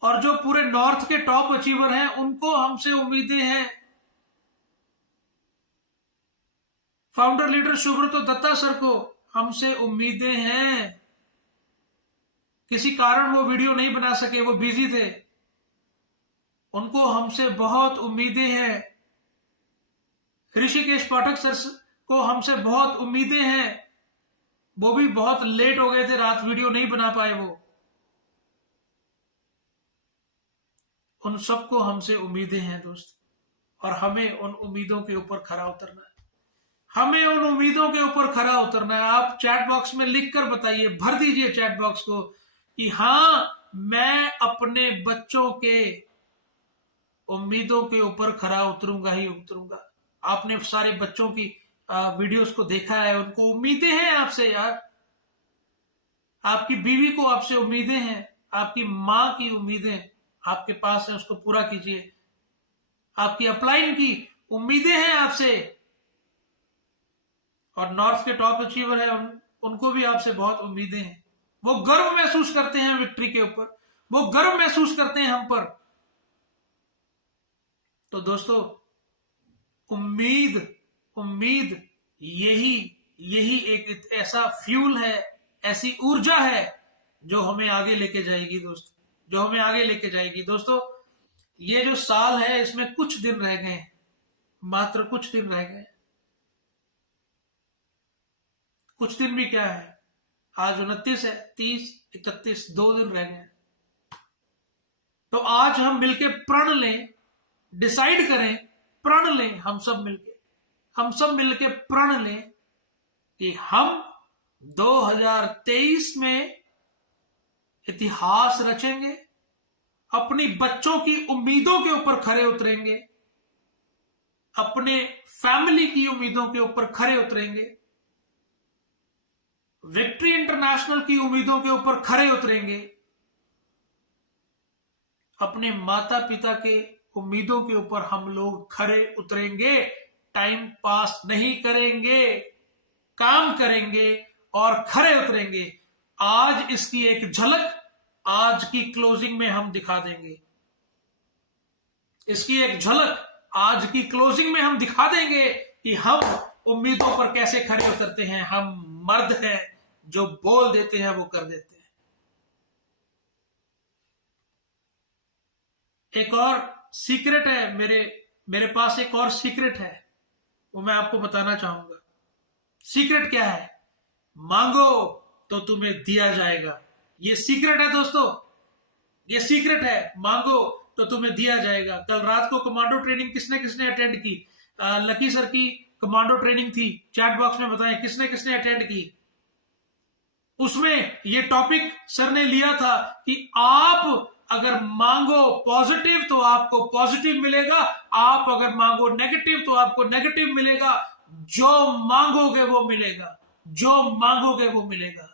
और जो पूरे नॉर्थ के टॉप अचीवर हैं उनको हमसे उम्मीदें हैं। Founder leader Subrato Dutta sir को हमसे उम्मीदें हैं। किसी कारण वो वीडियो नहीं बना सके, वो बिजी थे, उनको हमसे बहुत उम्मीदें हैं। ऋषिकेश पाठक सर को हमसे बहुत उम्मीदें हैं, वो भी बहुत लेट हो गए थे, रात वीडियो नहीं बना पाए वो। उन सबको हमसे उम्मीदें हैं दोस्त, और हमें उन उम्मीदों के ऊपर खरा उतरना है, हमें उन उम्मीदों के ऊपर खरा उतरना है। आप चैट बॉक्स में लिखकर बताइए, भर दीजिए चैट बॉक्स को कि हाँ मैं अपने बच्चों के उम्मीदों के ऊपर खरा उतरूंगा ही उतरूंगा। आपने सारे बच्चों की वीडियोस को देखा है, उनको उम्मीदें हैं आपसे यार, आपकी बीवी को आपसे उम्मीदें हैं, आपकी मां की उम्मीदें आपके पास है, उसको पूरा कीजिए। आपकी अपलाइन की उम्मीदें हैं आपसे, और नॉर्थ के टॉप अचीवर है उनको भी आपसे बहुत उम्मीदें हैं। वो गर्व महसूस करते हैं विक्ट्री के ऊपर, वो गर्व महसूस करते हैं हम पर। तो दोस्तों उम्मीद यही एक ऐसा फ्यूल है, ऐसी ऊर्जा है जो हमें आगे लेके जाएगी दोस्त, जो हमें आगे लेके जाएगी। दोस्तों ये जो साल है इसमें कुछ दिन रह गए, मात्र कुछ दिन रह गए। कुछ दिन भी क्या है, आज 29 है, 30, 31, 2 दिन रह गए। तो आज हम मिलके प्रण लें, डिसाइड करें, प्रण लें, हम सब मिलके प्रण लें कि हम 2023 में इतिहास रचेंगे, अपनी बच्चों की उम्मीदों के ऊपर खरे उतरेंगे, अपने फैमिली की उम्मीदों के ऊपर खरे उतरेंगे, विक्ट्री इंटरनेशनल की उम्मीदों के ऊपर खरे उतरेंगे, अपने माता पिता के उम्मीदों के ऊपर हम लोग खरे उतरेंगे। टाइम पास नहीं करेंगे, काम करेंगे और खरे उतरेंगे। आज इसकी एक झलक आज की क्लोजिंग में हम दिखा देंगे, इसकी एक झलक आज की क्लोजिंग में हम दिखा देंगे कि हम उम्मीदों पर कैसे खरे उतरते हैं। हम मर्द हैं, जो बोल देते हैं वो कर देते हैं। एक और सीक्रेट है, मेरे पास एक और सीक्रेट है, वो मैं आपको बताना चाहूंगा। सीक्रेट क्या है? मांगो तो तुम्हें दिया जाएगा। ये सीक्रेट है दोस्तों, ये सीक्रेट है, मांगो तो तुम्हें दिया जाएगा। कल रात को कमांडो ट्रेनिंग किसने अटेंड की? लकी सर की कमांडो ट्रेनिंग थी, चैट बॉक्स में बताएं किसने अटेंड की। उसमें ये टॉपिक सर ने लिया था कि आप अगर मांगो पॉजिटिव तो आपको पॉजिटिव मिलेगा, आप अगर मांगो नेगेटिव तो आपको नेगेटिव मिलेगा। जो मांगोगे वो मिलेगा, जो मांगोगे वो मिलेगा।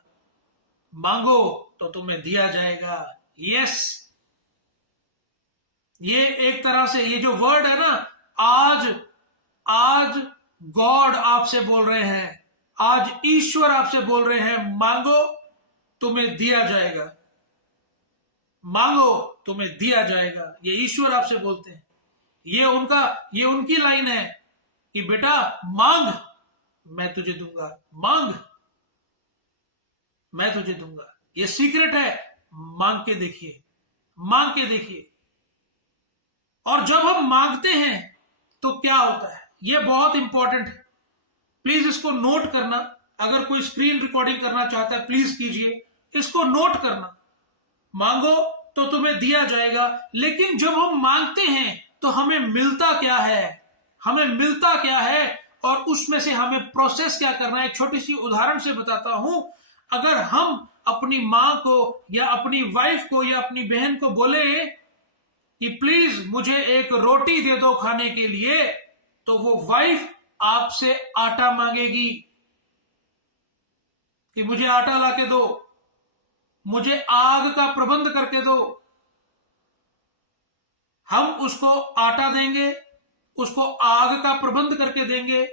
मांगो तो तुम्हें दिया जाएगा। यस, ये एक तरह से ये जो वर्ड है ना, आज गॉड आपसे बोल रहे हैं, आज ईश्वर आपसे बोल रहे हैं, मांगो तुम्हें दिया जाएगा, मांगो तुम्हें दिया जाएगा। ये ईश्वर आपसे बोलते हैं, ये उनकी लाइन है कि बेटा मांग मैं तुझे दूंगा, मांग मैं तुझे दूंगा। ये सीक्रेट है, मांग के देखिए, मांग के देखिए। और जब हम मांगते हैं तो क्या होता है, ये बहुत इंपॉर्टेंट है, प्लीज इसको नोट करना। अगर कोई स्क्रीन रिकॉर्डिंग करना चाहता है प्लीज कीजिए, इसको नोट करना। मांगो तो तुम्हें दिया जाएगा, लेकिन जब हम मांगते हैं तो हमें मिलता क्या है, हमें मिलता क्या है और उसमें से हमें प्रोसेस क्या करना है। एक छोटी सी उदाहरण से बताता हूं। अगर हम अपनी मां को या अपनी वाइफ को या अपनी बहन को बोले कि प्लीज मुझे एक रोटी दे दो खाने के लिए, तो वो वाइफ आपसे आटा मांगेगी कि मुझे आटा लाके दो, मुझे आग का प्रबंध करके दो। हम उसको आटा देंगे, उसको आग का प्रबंध करके देंगे,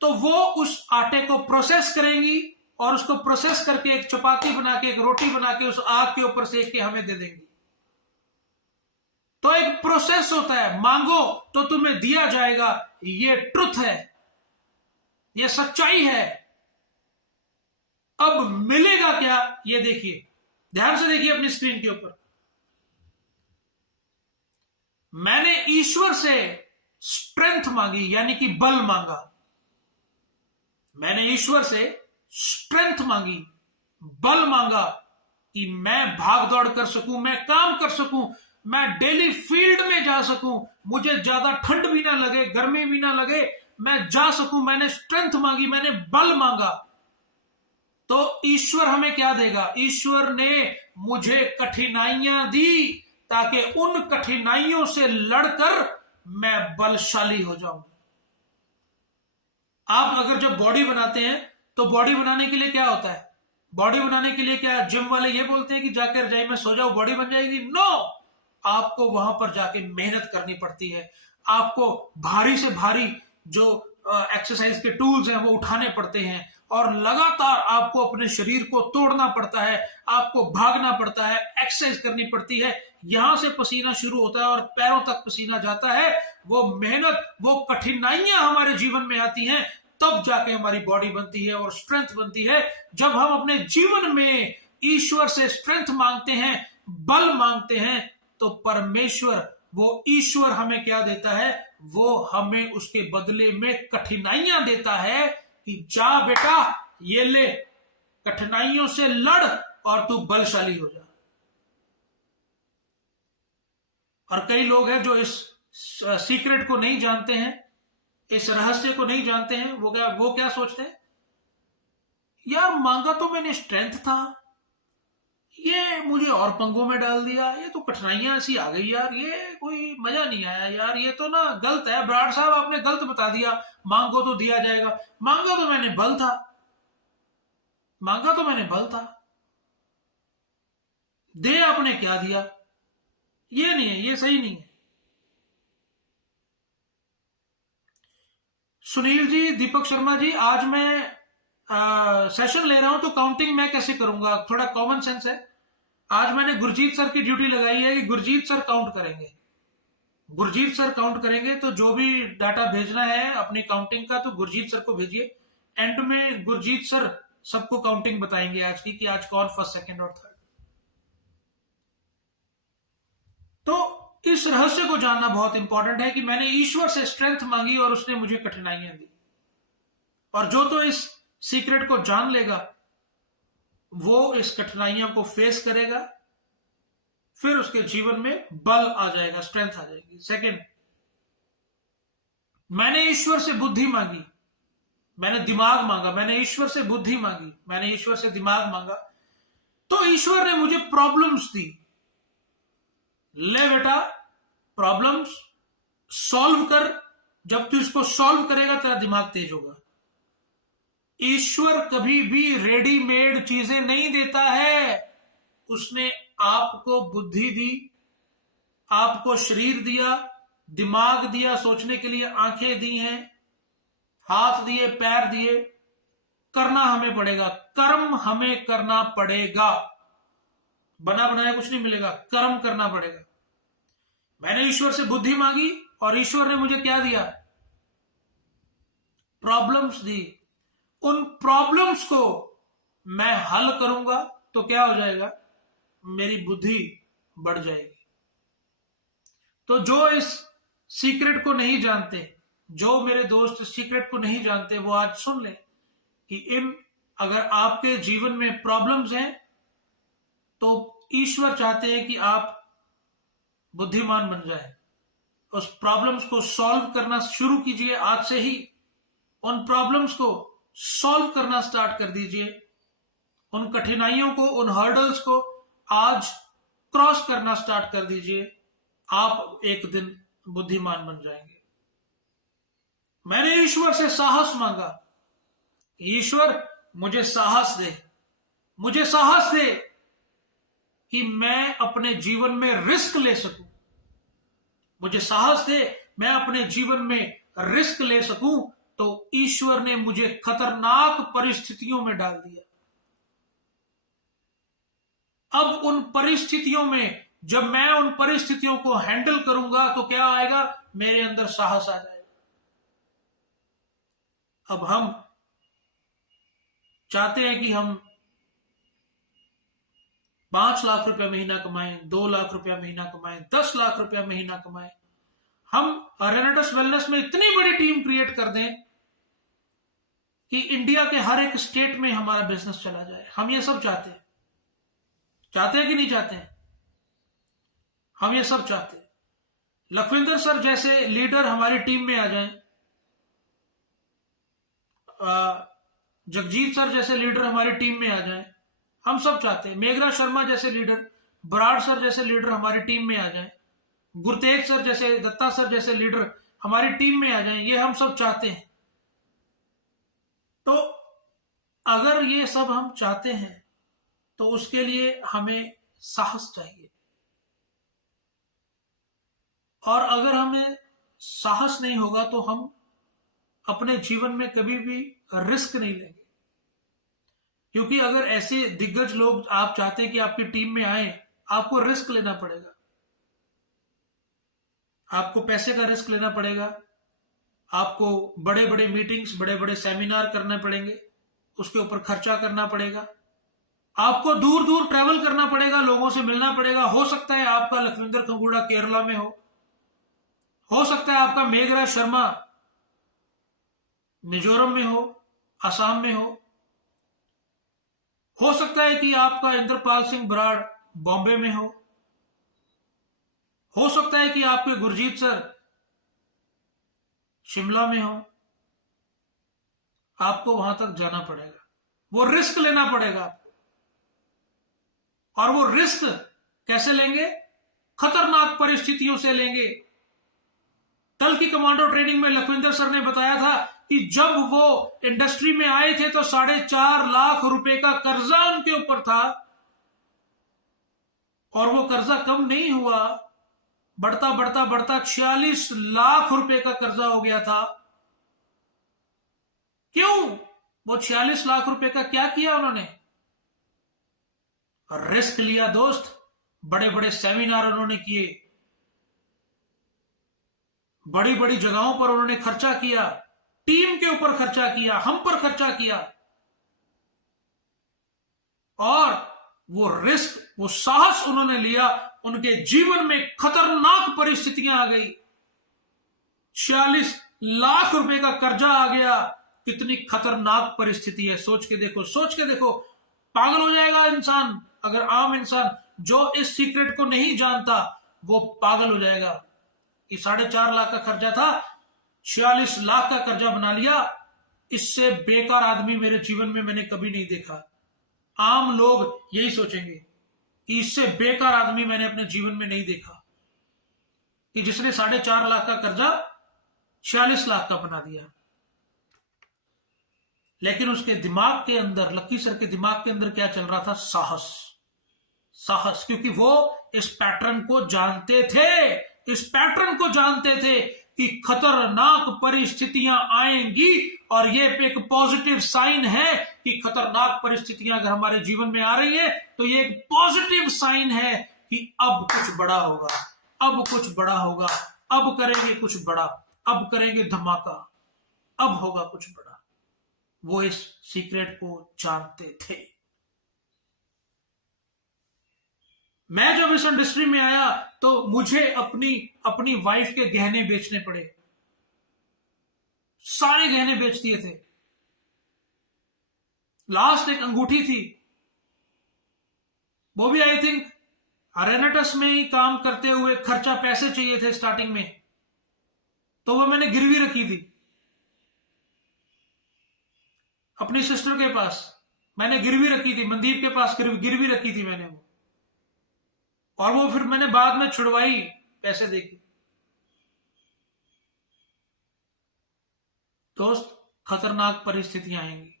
तो वो उस आटे को प्रोसेस करेंगी और उसको प्रोसेस करके एक चपाती बना के, एक रोटी बना के उस आग के ऊपर सेक के हमें दे देंगी। तो एक प्रोसेस होता है, मांगो तो तुम्हें दिया जाएगा। ये ट्रुथ है, ये सच्चाई है। अब मिलेगा क्या, ये देखिए, ध्यान से देखिए अपनी स्क्रीन के ऊपर। मैंने ईश्वर से स्ट्रेंथ मांगी, यानी कि बल मांगा। मैंने ईश्वर से स्ट्रेंथ मांगी, बल मांगा कि मैं भाग दौड़ कर सकूं, मैं काम कर सकूं, मैं डेली फील्ड में जा सकूं, मुझे ज्यादा ठंड भी ना लगे, गर्मी भी ना लगे, मैं जा सकूं। मैंने स्ट्रेंथ मांगी, मैंने बल मांगा। तो ईश्वर हमें क्या देगा? ईश्वर ने मुझे कठिनाइयां दी ताकि उन कठिनाइयों से लड़कर मैं बलशाली हो जाऊं। आप अगर जब बॉडी बनाते हैं तो बॉडी बनाने के लिए क्या होता है? बॉडी बनाने के लिए क्या जिम वाले ये बोलते हैं कि जाकर रजाई में सो जाओ बॉडी बन जाएगी? नो, आपको वहां पर जाके मेहनत करनी पड़ती है। आपको भारी से भारी जो एक्सरसाइज के टूल्स हैं वो उठाने पड़ते हैं और लगातार आपको अपने शरीर को तोड़ना पड़ता है, आपको भागना पड़ता है, एक्सरसाइज करनी पड़ती है। यहां से पसीना शुरू होता है और पैरों तक पसीना जाता है। वो मेहनत, वो कठिनाइयां हमारे जीवन में आती हैं, तब जाके हमारी बॉडी बनती है और स्ट्रेंथ बनती है। जब हम अपने जीवन में ईश्वर से स्ट्रेंथ मांगते हैं, बल मांगते हैं, तो परमेश्वर, वो ईश्वर हमें क्या देता है? वो हमें उसके बदले में कठिनाइयां देता है कि जा बेटा, ये ले, कठिनाइयों से लड़ और तू बलशाली हो जा। और कई लोग हैं जो इस सीक्रेट को नहीं जानते हैं, इस रहस्य को नहीं जानते हैं। वो क्या सोचते हैं? यार मांगा तो मैंने स्ट्रेंथ था, ये मुझे और पंगों में डाल दिया, ये तो कठिनाइयां ऐसी आ गई यार, ये कोई मजा नहीं आया यार, ये तो ना गलत है। बराड़ साहब आपने गलत बता दिया, मांगो तो दिया जाएगा। मांगा तो मैंने बल था, मांगा तो मैंने बल था, दे आपने क्या दिया? ये नहीं है, ये सही नहीं है। सुनील जी, दीपक शर्मा जी, आज मैं सेशन ले रहा हूं तो काउंटिंग मैं कैसे करूंगा? थोड़ा कॉमन सेंस है। आज मैंने गुरजीत सर की ड्यूटी लगाई है कि गुरजीत सर काउंट करेंगे। गुरजीत सर काउंट करेंगे, तो जो भी डाटा भेजना है अपनी काउंटिंग का तो गुरजीत सर को भेजिए। एंड में गुरजीत सर सबको काउंटिंग बताएंगे आज की, कि आज कौन फर्स्ट, सेकंड और थर्ड। तो इस रहस्य को जानना बहुत इंपॉर्टेंट है कि मैंने ईश्वर से स्ट्रेंथ मांगी और उसने मुझे कठिनाइयां दी। और जो तो इस सीक्रेट को जान लेगा वो इस कठिनाइयों को फेस करेगा, फिर उसके जीवन में बल आ जाएगा, स्ट्रेंथ आ जाएगी। सेकंड, मैंने ईश्वर से बुद्धि मांगी, मैंने दिमाग मांगा, मैंने ईश्वर से बुद्धि मांगी, मैंने ईश्वर से दिमाग मांगा, तो ईश्वर ने मुझे प्रॉब्लम्स दी। ले बेटा, प्रॉब्लम्स सॉल्व कर, जब तू इसको सॉल्व करेगा तेरा दिमाग तेज होगा। ईश्वर कभी भी रेडीमेड चीजें नहीं देता है। उसने आपको बुद्धि दी, आपको शरीर दिया, दिमाग दिया, सोचने के लिए आंखें दी हैं, हाथ दिए, पैर दिए। करना हमें पड़ेगा, कर्म हमें करना पड़ेगा, बना बनाया कुछ नहीं मिलेगा, कर्म करना पड़ेगा। मैंने ईश्वर से बुद्धि मांगी और ईश्वर ने मुझे क्या दिया? प्रॉब्लम्स दी। उन प्रॉब्लम्स को मैं हल करूंगा तो क्या हो जाएगा? मेरी बुद्धि बढ़ जाएगी। तो जो इस सीक्रेट को नहीं जानते, जो मेरे दोस्त इस सीक्रेट को नहीं जानते, वो आज सुन ले कि अगर आपके जीवन में प्रॉब्लम्स हैं तो ईश्वर चाहते हैं कि आप बुद्धिमान बन जाए, उस प्रॉब्लम्स को सॉल्व करना शुरू कीजिए। आज से ही उन प्रॉब्लम्स को सॉल्व करना स्टार्ट कर दीजिए। उन कठिनाइयों को, उन हर्डल्स को आज क्रॉस करना स्टार्ट कर दीजिए। आप एक दिन बुद्धिमान बन जाएंगे। मैंने ईश्वर से साहस मांगा, ईश्वर मुझे साहस दे, मुझे साहस दे कि मैं अपने जीवन में रिस्क ले सकूं, मुझे साहस दे मैं अपने जीवन में रिस्क ले सकूं। तो ईश्वर ने मुझे खतरनाक परिस्थितियों में डाल दिया। अब उन परिस्थितियों में जब मैं उन परिस्थितियों को हैंडल करूंगा तो क्या आएगा, मेरे अंदर साहस आ जाएगा। अब हम चाहते हैं कि हम 5 लाख रुपया महीना कमाएं, 2 लाख रुपया महीना कमाएं, 10 लाख रुपया महीना कमाएं। हम रेनेटस वेलनेस में इतनी बड़ी टीम क्रिएट कर दें कि इंडिया के हर एक स्टेट में हमारा बिजनेस चला जाए। हम ये सब चाहते हैं, चाहते हैं कि नहीं चाहते हैं? हम ये सब चाहते हैं। लखविंदर सर जैसे लीडर हमारी टीम में आ जाएं, जगजीत सर जैसे लीडर हमारी टीम में आ जाएं, हम सब चाहते हैं। मेघरा शर्मा जैसे लीडर, बराड़ सर जैसे लीडर हमारी टीम में आ जाएं, गुरतेज सर जैसे, दत्ता सर जैसे लीडर हमारी टीम में आ जाएं, ये हम सब चाहते हैं। तो अगर ये सब हम चाहते हैं तो उसके लिए हमें साहस चाहिए। और अगर हमें साहस नहीं होगा तो हम अपने जीवन में कभी भी रिस्क नहीं लेंगे। क्योंकि अगर ऐसे दिग्गज लोग आप चाहते हैं कि आपकी टीम में आए, आपको रिस्क लेना पड़ेगा, आपको पैसे का रिस्क लेना पड़ेगा, आपको बड़े बड़े मीटिंग्स, बड़े बड़े सेमिनार करने पड़ेंगे, उसके ऊपर खर्चा करना पड़ेगा, आपको दूर दूर ट्रैवल करना पड़ेगा, लोगों से मिलना पड़ेगा। हो सकता है आपका लखविंदर खंगूड़ा केरला में हो सकता है आपका मेघराज शर्मा मिजोरम में हो, असम में हो सकता है कि आपका इंद्रपाल सिंह बराड़ बॉम्बे में हो सकता है कि आपके गुरजीत सर शिमला में हो। आपको वहां तक जाना पड़ेगा, वो रिस्क लेना पड़ेगा आपको। और वो रिस्क कैसे लेंगे? खतरनाक परिस्थितियों से लेंगे। कल की कमांडो ट्रेनिंग में लखविंदर सर ने बताया था कि जब वो इंडस्ट्री में आए थे तो 4.5 लाख रुपए का कर्जा उनके ऊपर था, और वो कर्जा कम नहीं हुआ, बढ़ता बढ़ता बढ़ता 46 लाख रुपए का कर्जा हो गया था। क्यों? वो 46 लाख रुपए का क्या किया उन्होंने? रिस्क लिया दोस्त। बड़े बड़े सेमिनार उन्होंने किए, बड़ी बड़ी जगहों पर उन्होंने खर्चा किया, टीम के ऊपर खर्चा किया, हम पर खर्चा किया, और वो रिस्क, वो साहस उन्होंने लिया। उनके जीवन में खतरनाक परिस्थितियां आ गई, 46 लाख रुपए का कर्जा आ गया। कितनी खतरनाक परिस्थिति है, सोच के देखो, सोच के देखो। पागल हो जाएगा इंसान। अगर आम इंसान जो इस सीक्रेट को नहीं जानता वो पागल हो जाएगा कि 4.5 लाख का कर्जा था, 46 लाख का कर्जा बना लिया। इससे बेकार आदमी मेरे जीवन में मैंने कभी नहीं देखा। आम लोग यही सोचेंगे कि इससे बेकार आदमी मैंने अपने जीवन में नहीं देखा, कि जिसने 4.5 लाख का कर्जा 46 लाख का बना दिया। लेकिन उसके दिमाग के अंदर, लक्की सर के दिमाग के अंदर क्या चल रहा था? साहस, साहस। क्योंकि वो इस पैटर्न को जानते थे, इस पैटर्न को जानते थे कि खतरनाक परिस्थितियां आएंगी, और ये एक पॉजिटिव साइन है कि खतरनाक परिस्थितियां अगर हमारे जीवन में आ रही है तो ये एक पॉजिटिव साइन है कि अब कुछ बड़ा होगा, अब कुछ बड़ा होगा, अब करेंगे कुछ बड़ा, अब करेंगे धमाका, अब होगा कुछ बड़ा। वो इस सीक्रेट को जानते थे। मैं जब इस इंडस्ट्री में आया तो मुझे अपनी वाइफ के गहने बेचने पड़े, सारे गहने बेच दिए थे। लास्ट एक अंगूठी थी, वो भी आई थिंक रेनेटस में ही काम करते हुए, खर्चा पैसे चाहिए थे स्टार्टिंग में, तो वो मैंने गिरवी रखी थी अपनी सिस्टर के पास, मैंने गिरवी रखी थी, मनदीप के पास गिरवी रखी थी मैंने वो, और वो फिर मैंने बाद में छुड़वाई पैसे देके। दोस्त, खतरनाक परिस्थितियां आएंगी।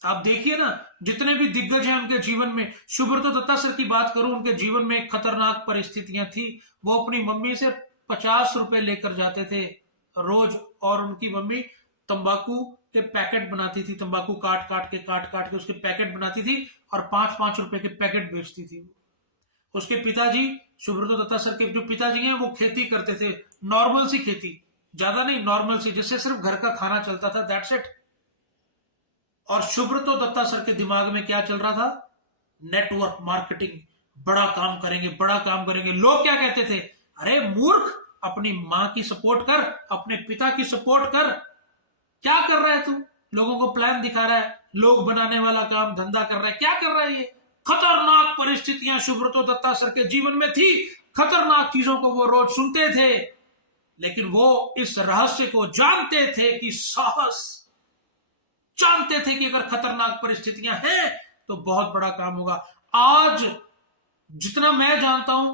आप देखिए ना, जितने भी दिग्गज हैं उनके जीवन में, सुब्रतो दत्ता सर की बात करूं, उनके जीवन में खतरनाक परिस्थितियां थी। वो अपनी मम्मी से 50 रुपए लेकर जाते थे रोज, और उनकी मम्मी तंबाकू के पैकेट बनाती थी, तंबाकू काट काट के उसके पैकेट बनाती थी और 5-5 रुपए के पैकेट बेचती थी। उसके पिताजी, सुब्रतो दत्ता सर के जो पिताजी हैं, वो खेती करते थे, नॉर्मल सी खेती, ज्यादा नहीं, नॉर्मल सी, जिससे सिर्फ घर का खाना चलता था, दैट्स इट। और सुब्रतो दत्ता सर के दिमाग में क्या चल रहा था? नेटवर्क मार्केटिंग, बड़ा काम करेंगे, बड़ा काम करेंगे। लोग क्या कहते थे? अरे मूर्ख, अपनी मां की सपोर्ट कर, अपने पिता की सपोर्ट कर, क्या कर रहा है तू? लोगों को प्लान दिखा रहा है, लोग बनाने वाला काम धंधा कर रहा है, क्या कर रहा है ये? खतरनाक परिस्थितियां सुब्रतो दत्ता सर के जीवन में थी, खतरनाक चीजों को वो रोज सुनते थे, लेकिन वो इस रहस्य को जानते थे कि साहस, जानते थे कि अगर खतरनाक परिस्थितियां हैं तो बहुत बड़ा काम होगा। आज जितना मैं जानता हूं,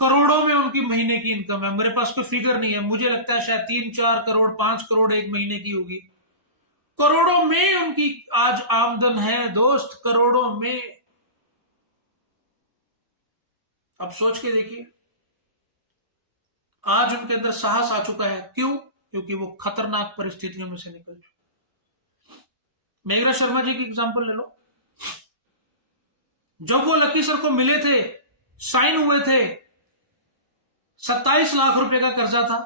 करोड़ों में उनकी महीने की इनकम है। मेरे पास कोई फिगर नहीं है, मुझे लगता है शायद 3-4 करोड़ 5 करोड़ एक महीने की होगी। करोड़ों में उनकी आज आमदन है दोस्त, करोड़ों में। अब सोच के देखिए, आज उनके अंदर साहस आ चुका है। क्यों? क्योंकि वो खतरनाक परिस्थितियों में से निकल चुके। मेघरा शर्मा जी की एग्जांपल ले लो। जब वो लकी सर को मिले थे, साइन हुए थे, 27 लाख रुपए का कर्जा था,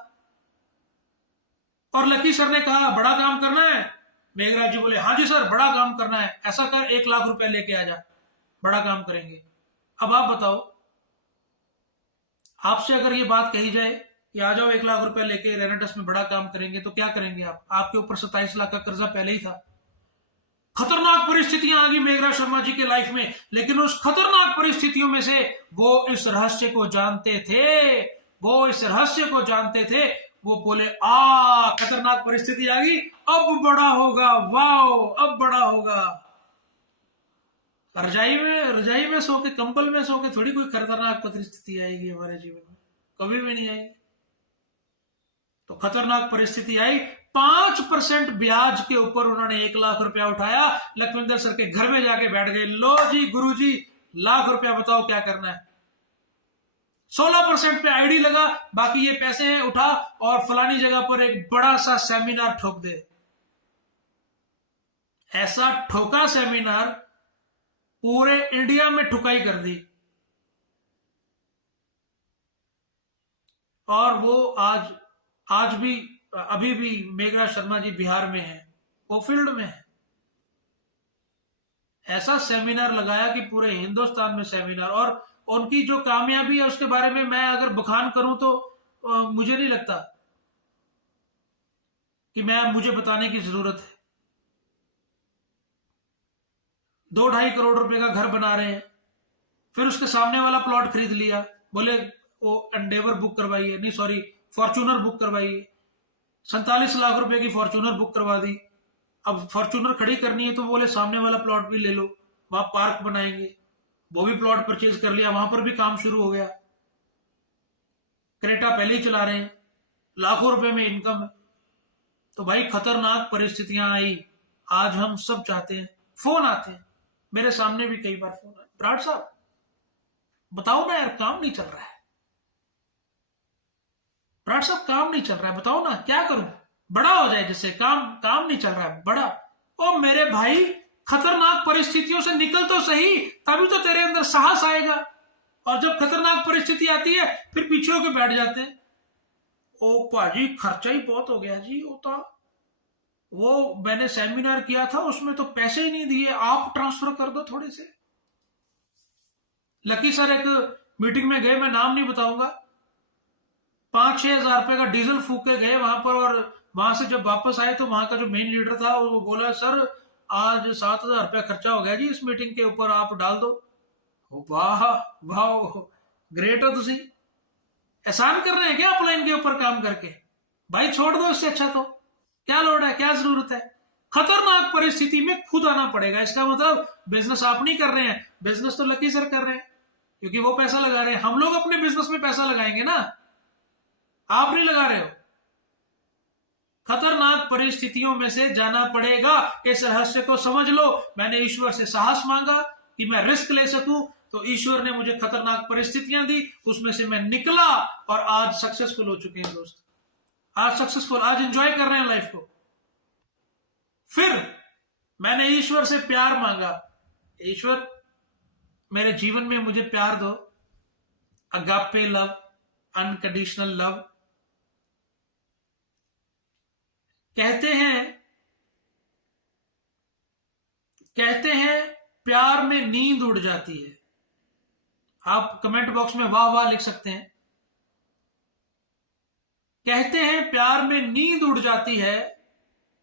और लकी सर ने कहा बड़ा काम करना है। मेघराज जी बोले हाँ जी सर, बड़ा काम करना है, ऐसा कर 1 लाख रुपए लेके आ जा, बड़ा काम करेंगे। अब आप बताओ, आपसे अगर ये बात कही जाए कि आ जाओ 1 लाख रुपए लेके रेनेटस में बड़ा काम करेंगे, तो क्या करेंगे आप? आपके ऊपर 27 लाख का कर्जा पहले ही था। खतरनाक परिस्थितियां आ गई मेघरा शर्मा जी के लाइफ में, लेकिन उस खतरनाक परिस्थितियों में से वो इस रहस्य को जानते थे, वो इस रहस्य को जानते थे। वो बोले खतरनाक परिस्थिति आ गई, अब बड़ा होगा, वाओ अब बड़ा होगा। रजाई में सो के, कंबल में सो के थोड़ी कोई खतरनाक परिस्थिति आएगी हमारे जीवन में, कभी भी नहीं आएगी। तो खतरनाक परिस्थिति आई, 5% ब्याज के ऊपर उन्होंने 1 लाख रुपया उठाया, लखविंदर सर के घर में जाके बैठ गए। लो जी गुरुजी, लाख रुपया बताओ क्या करना है। 16% पे आईडी लगा, बाकी ये पैसे हैं उठा और फलानी जगह पर एक बड़ा सा सेमिनार ठोक दे। ऐसा ठोका सेमिनार, पूरे इंडिया में ठुकाई कर दी। और वो आज भी, अभी भी मेघरा शर्मा जी बिहार में है, वो फील्ड में है। ऐसा सेमिनार लगाया कि पूरे हिंदुस्तान में सेमिनार, और उनकी जो कामयाबी है उसके बारे में मैं अगर बखान करूं तो मुझे नहीं लगता कि मुझे बताने की जरूरत है। 2-2.5 करोड़ रुपए का घर बना रहे हैं, फिर उसके सामने वाला प्लॉट खरीद लिया, बोले वो एंडेवर बुक करवाइए, नहीं सॉरी फॉर्च्यूनर बुक करवाइए, 47 लाख रुपए की फॉर्च्यूनर बुक करवा दी। अब फॉर्च्यूनर खड़ी करनी है तो बोले सामने वाला प्लॉट भी ले लो, वहां पार्क बनाएंगे, वो भी प्लॉट परचेज कर लिया, वहां पर भी काम शुरू हो गया। क्रेटा पहले ही चला रहे हैं, लाखों रुपए में इनकम है। तो भाई खतरनाक परिस्थितियां आई, आज हम सब चाहते हैं, फोन आते हैं, मेरे सामने भी कई बार फोन आए, ब्राड साहब बताओ ना यार, काम नहीं चल रहा है, ब्राड साहब काम नहीं चल रहा है, बताओ ना क्या करूं, बड़ा हो जाए जिससे, काम नहीं चल रहा है, बड़ा। ओ मेरे भाई, खतरनाक परिस्थितियों से निकल तो सही, तभी तो तेरे अंदर साहस आएगा। और जब खतरनाक परिस्थिति आती है फिर पीछे होकर बैठ जाते हैं। ओ पाजी खर्चा ही बहुत हो गया जी, वो मैंने सेमिनार किया था उसमें तो पैसे ही नहीं दिए, आप ट्रांसफर कर दो थोड़े से। लकी सर एक मीटिंग में गए, मैं नाम नहीं बताऊंगा, 5-6 हजार रुपए का डीजल फूक के गए वहां पर, और वहां से जब वापस आए तो वहां का जो मेन लीडर था वो बोला सर आज 7,000 रुपया खर्चा हो गया जी इस मीटिंग के ऊपर, आप डाल दो। वाह वाह, ग्रेट हो तुसी, एहसान कर रहे हैं क्या अपलाइन के ऊपर काम करके? भाई छोड़ दो, इससे अच्छा तो क्या लोड है, क्या जरूरत है? खतरनाक परिस्थिति में खुद आना पड़ेगा। इसका मतलब बिजनेस आप नहीं कर रहे हैं, बिजनेस तो लकी सर कर रहे हैं क्योंकि वो पैसा लगा रहे हैं। हम लोग अपने बिजनेस में पैसा लगाएंगे ना, आप नहीं लगा रहे हो। खतरनाक परिस्थितियों में से जाना पड़ेगा, इस रहस्य को समझ लो। मैंने ईश्वर से साहस मांगा कि मैं रिस्क ले सकूं, तो ईश्वर ने मुझे खतरनाक परिस्थितियां दी, उसमें से मैं निकला और आज सक्सेसफुल हो चुके हैं दोस्त। आज सक्सेसफुल, आज एंजॉय कर रहे हैं लाइफ को। फिर मैंने ईश्वर से प्यार मांगा, ईश्वर मेरे जीवन में मुझे प्यार दो, अगापे लव, अनकंडीशनल लव। कहते हैं प्यार में नींद उड़ जाती है। आप कमेंट बॉक्स में वाह वाह लिख सकते हैं। कहते हैं प्यार में नींद उड़ जाती है,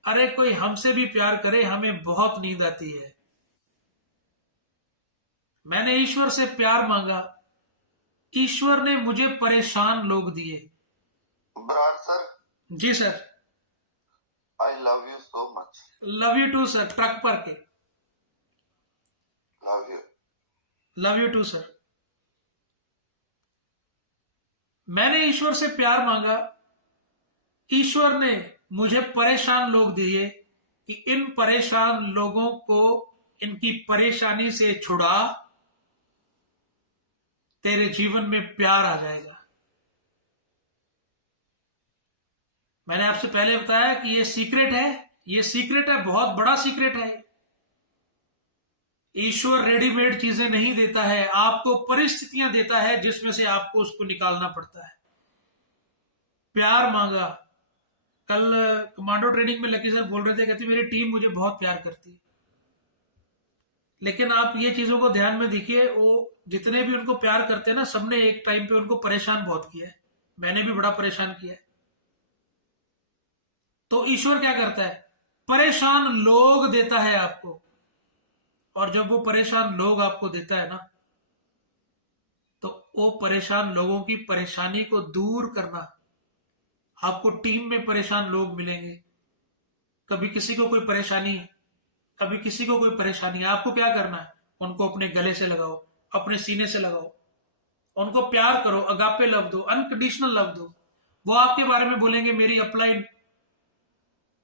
अरे कोई हमसे भी प्यार करे हमें बहुत नींद आती है। मैंने ईश्वर से प्यार मांगा, ईश्वर ने मुझे परेशान लोग दिए। ब्राड सर। जी sir. I love you so much. Love you too sir. Truck पर के लव यू टू सर। मैंने ईश्वर से प्यार मांगा, ईश्वर ने मुझे परेशान लोग दिए कि इन परेशान लोगों को इनकी परेशानी से छुड़ा, तेरे जीवन में प्यार आ जाएगा। मैंने आपसे पहले बताया कि ये सीक्रेट है, ये सीक्रेट है, बहुत बड़ा सीक्रेट है। ईश्वर रेडीमेड चीजें नहीं देता है, आपको परिस्थितियां देता है जिसमें से आपको उसको निकालना पड़ता है। प्यार मांगा। कल कमांडो ट्रेनिंग में लकी सर बोल रहे थे, कहते मेरी टीम मुझे बहुत प्यार करती है। लेकिन आप ये चीजों को ध्यान में देखिए, वो जितने भी उनको प्यार करते हैं ना, सबने एक टाइम पे उनको परेशान बहुत किया है। मैंने भी बड़ा परेशान किया है। तो ईश्वर क्या करता है, परेशान लोग देता है आपको, और जब वो परेशान लोग आपको देता है ना, तो वो परेशान लोगों की परेशानी को दूर करना। आपको टीम में परेशान लोग मिलेंगे, कभी किसी को कोई परेशानी, कभी किसी को कोई परेशानी, आपको क्या करना है, उनको अपने गले से लगाओ, अपने सीने से लगाओ, उनको प्यार करो, अगापे लव दो, अनकंडीशनल लव दो। वो आपके बारे में बोलेंगे मेरी अपलाइन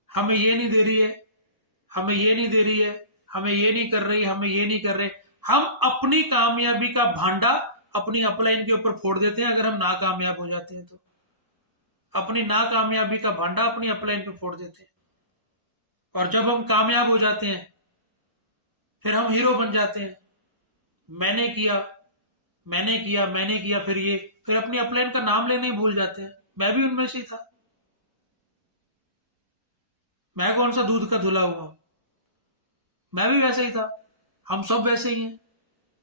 हमें ये नहीं दे रही है, हमें ये नहीं दे रही है, हमें ये नहीं कर रही, हमें ये नहीं कर रहे। हम अपनी कामयाबी का भांडा अपनी अपलाइन के ऊपर फोड़ देते हैं। अगर हम नाकामयाब हो जाते हैं तो अपनी नाकामयाबी का भांडा अपनी अपलाइन पे फोड़ देते हैं, और जब हम कामयाब हो जाते हैं फिर हम हीरो बन जाते हैं। मैंने किया, मैंने किया, मैंने किया, फिर अपनी अपलाइन का नाम लेने ही भूल जाते हैं। मैं भी उनमें से ही था। मैं कौन सा दूध का धुला हुआ, मैं भी वैसे ही था। हम सब वैसे ही हैं,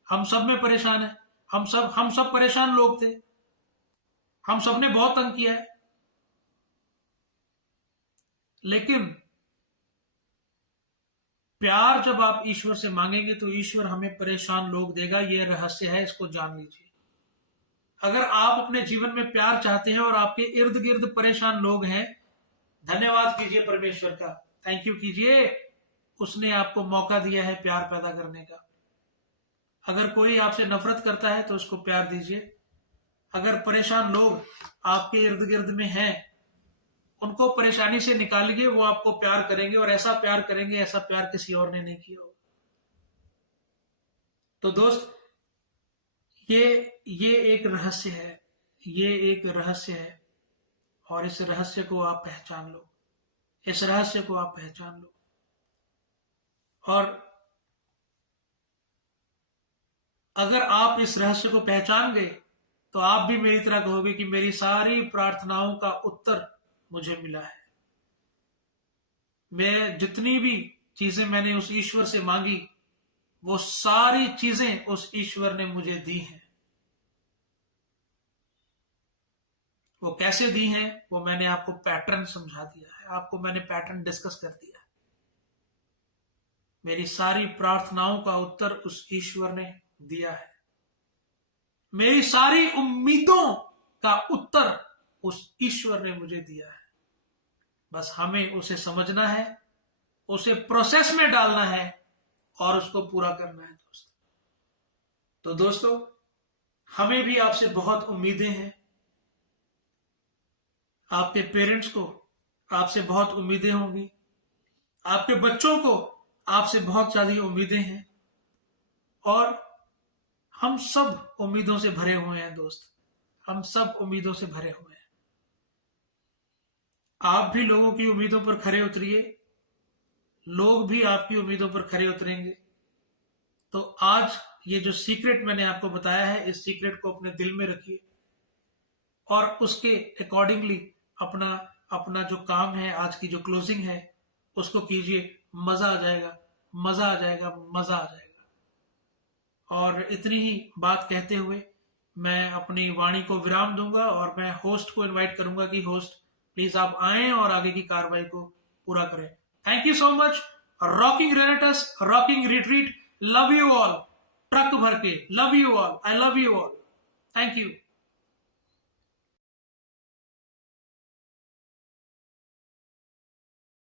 हम सब में परेशान है। हम सब परेशान लोग थे, हम सब ने बहुत तंग किया है। लेकिन प्यार जब आप ईश्वर से मांगेंगे तो ईश्वर हमें परेशान लोग देगा। यह रहस्य है, इसको जान लीजिए। अगर आप अपने जीवन में प्यार चाहते हैं और आपके इर्द गिर्द परेशान लोग हैं, धन्यवाद कीजिए परमेश्वर का, थैंक यू कीजिए, उसने आपको मौका दिया है प्यार पैदा करने का। अगर कोई आपसे नफरत करता है तो उसको प्यार दीजिए। अगर परेशान लोग आपके इर्द गिर्द में हैं, उनको परेशानी से निकालिए, वो आपको प्यार करेंगे, और ऐसा प्यार करेंगे ऐसा प्यार किसी और ने नहीं किया होगा। तो दोस्त, ये एक रहस्य है, ये एक रहस्य है, और इस रहस्य को आप पहचान लो, इस रहस्य को आप पहचान लो। और अगर आप इस रहस्य को पहचान गए तो आप भी मेरी तरह कहोगे कि मेरी सारी प्रार्थनाओं का उत्तर मुझे मिला है। मैं जितनी भी चीजें मैंने उस ईश्वर से मांगी, वो सारी चीजें उस ईश्वर ने मुझे दी हैं। वो कैसे दी हैं, वो मैंने आपको पैटर्न समझा दिया है, आपको मैंने पैटर्न डिस्कस कर दिया है। मेरी सारी प्रार्थनाओं का उत्तर उस ईश्वर ने दिया है। मेरी सारी उम्मीदों का उत्तर उस ईश्वर ने मुझे दिया है। बस हमें उसे समझना है, उसे प्रोसेस में डालना है और उसको पूरा करना है दोस्तों। तो दोस्तों, हमें भी आपसे बहुत उम्मीदें हैं। आपके पेरेंट्स को आपसे बहुत उम्मीदें होंगी, आपके बच्चों को आपसे बहुत ज्यादा उम्मीदें हैं, और हम सब उम्मीदों से भरे हुए हैं दोस्त, हम सब उम्मीदों से भरे हुए हैं। आप भी लोगों की उम्मीदों पर खरे उतरिए, लोग भी आपकी उम्मीदों पर खरे उतरेंगे। तो आज ये जो सीक्रेट मैंने आपको बताया है, इस सीक्रेट को अपने दिल में रखिए और उसके अकॉर्डिंगली अपना जो काम है, आज की जो क्लोजिंग है, उसको कीजिए। मजा आ जाएगा, मजा आ जाएगा, मजा आ जाएगा। और इतनी ही बात कहते हुए मैं अपनी वाणी को विराम दूंगा और मैं होस्ट को इनवाइट करूंगा कि होस्ट प्लीज आप आएं और आगे की कार्रवाई को पूरा करें। Thank you so much. Rocking रेनेटस, rocking retreat, love you all, truck भर के love you all, I love you all, thank you.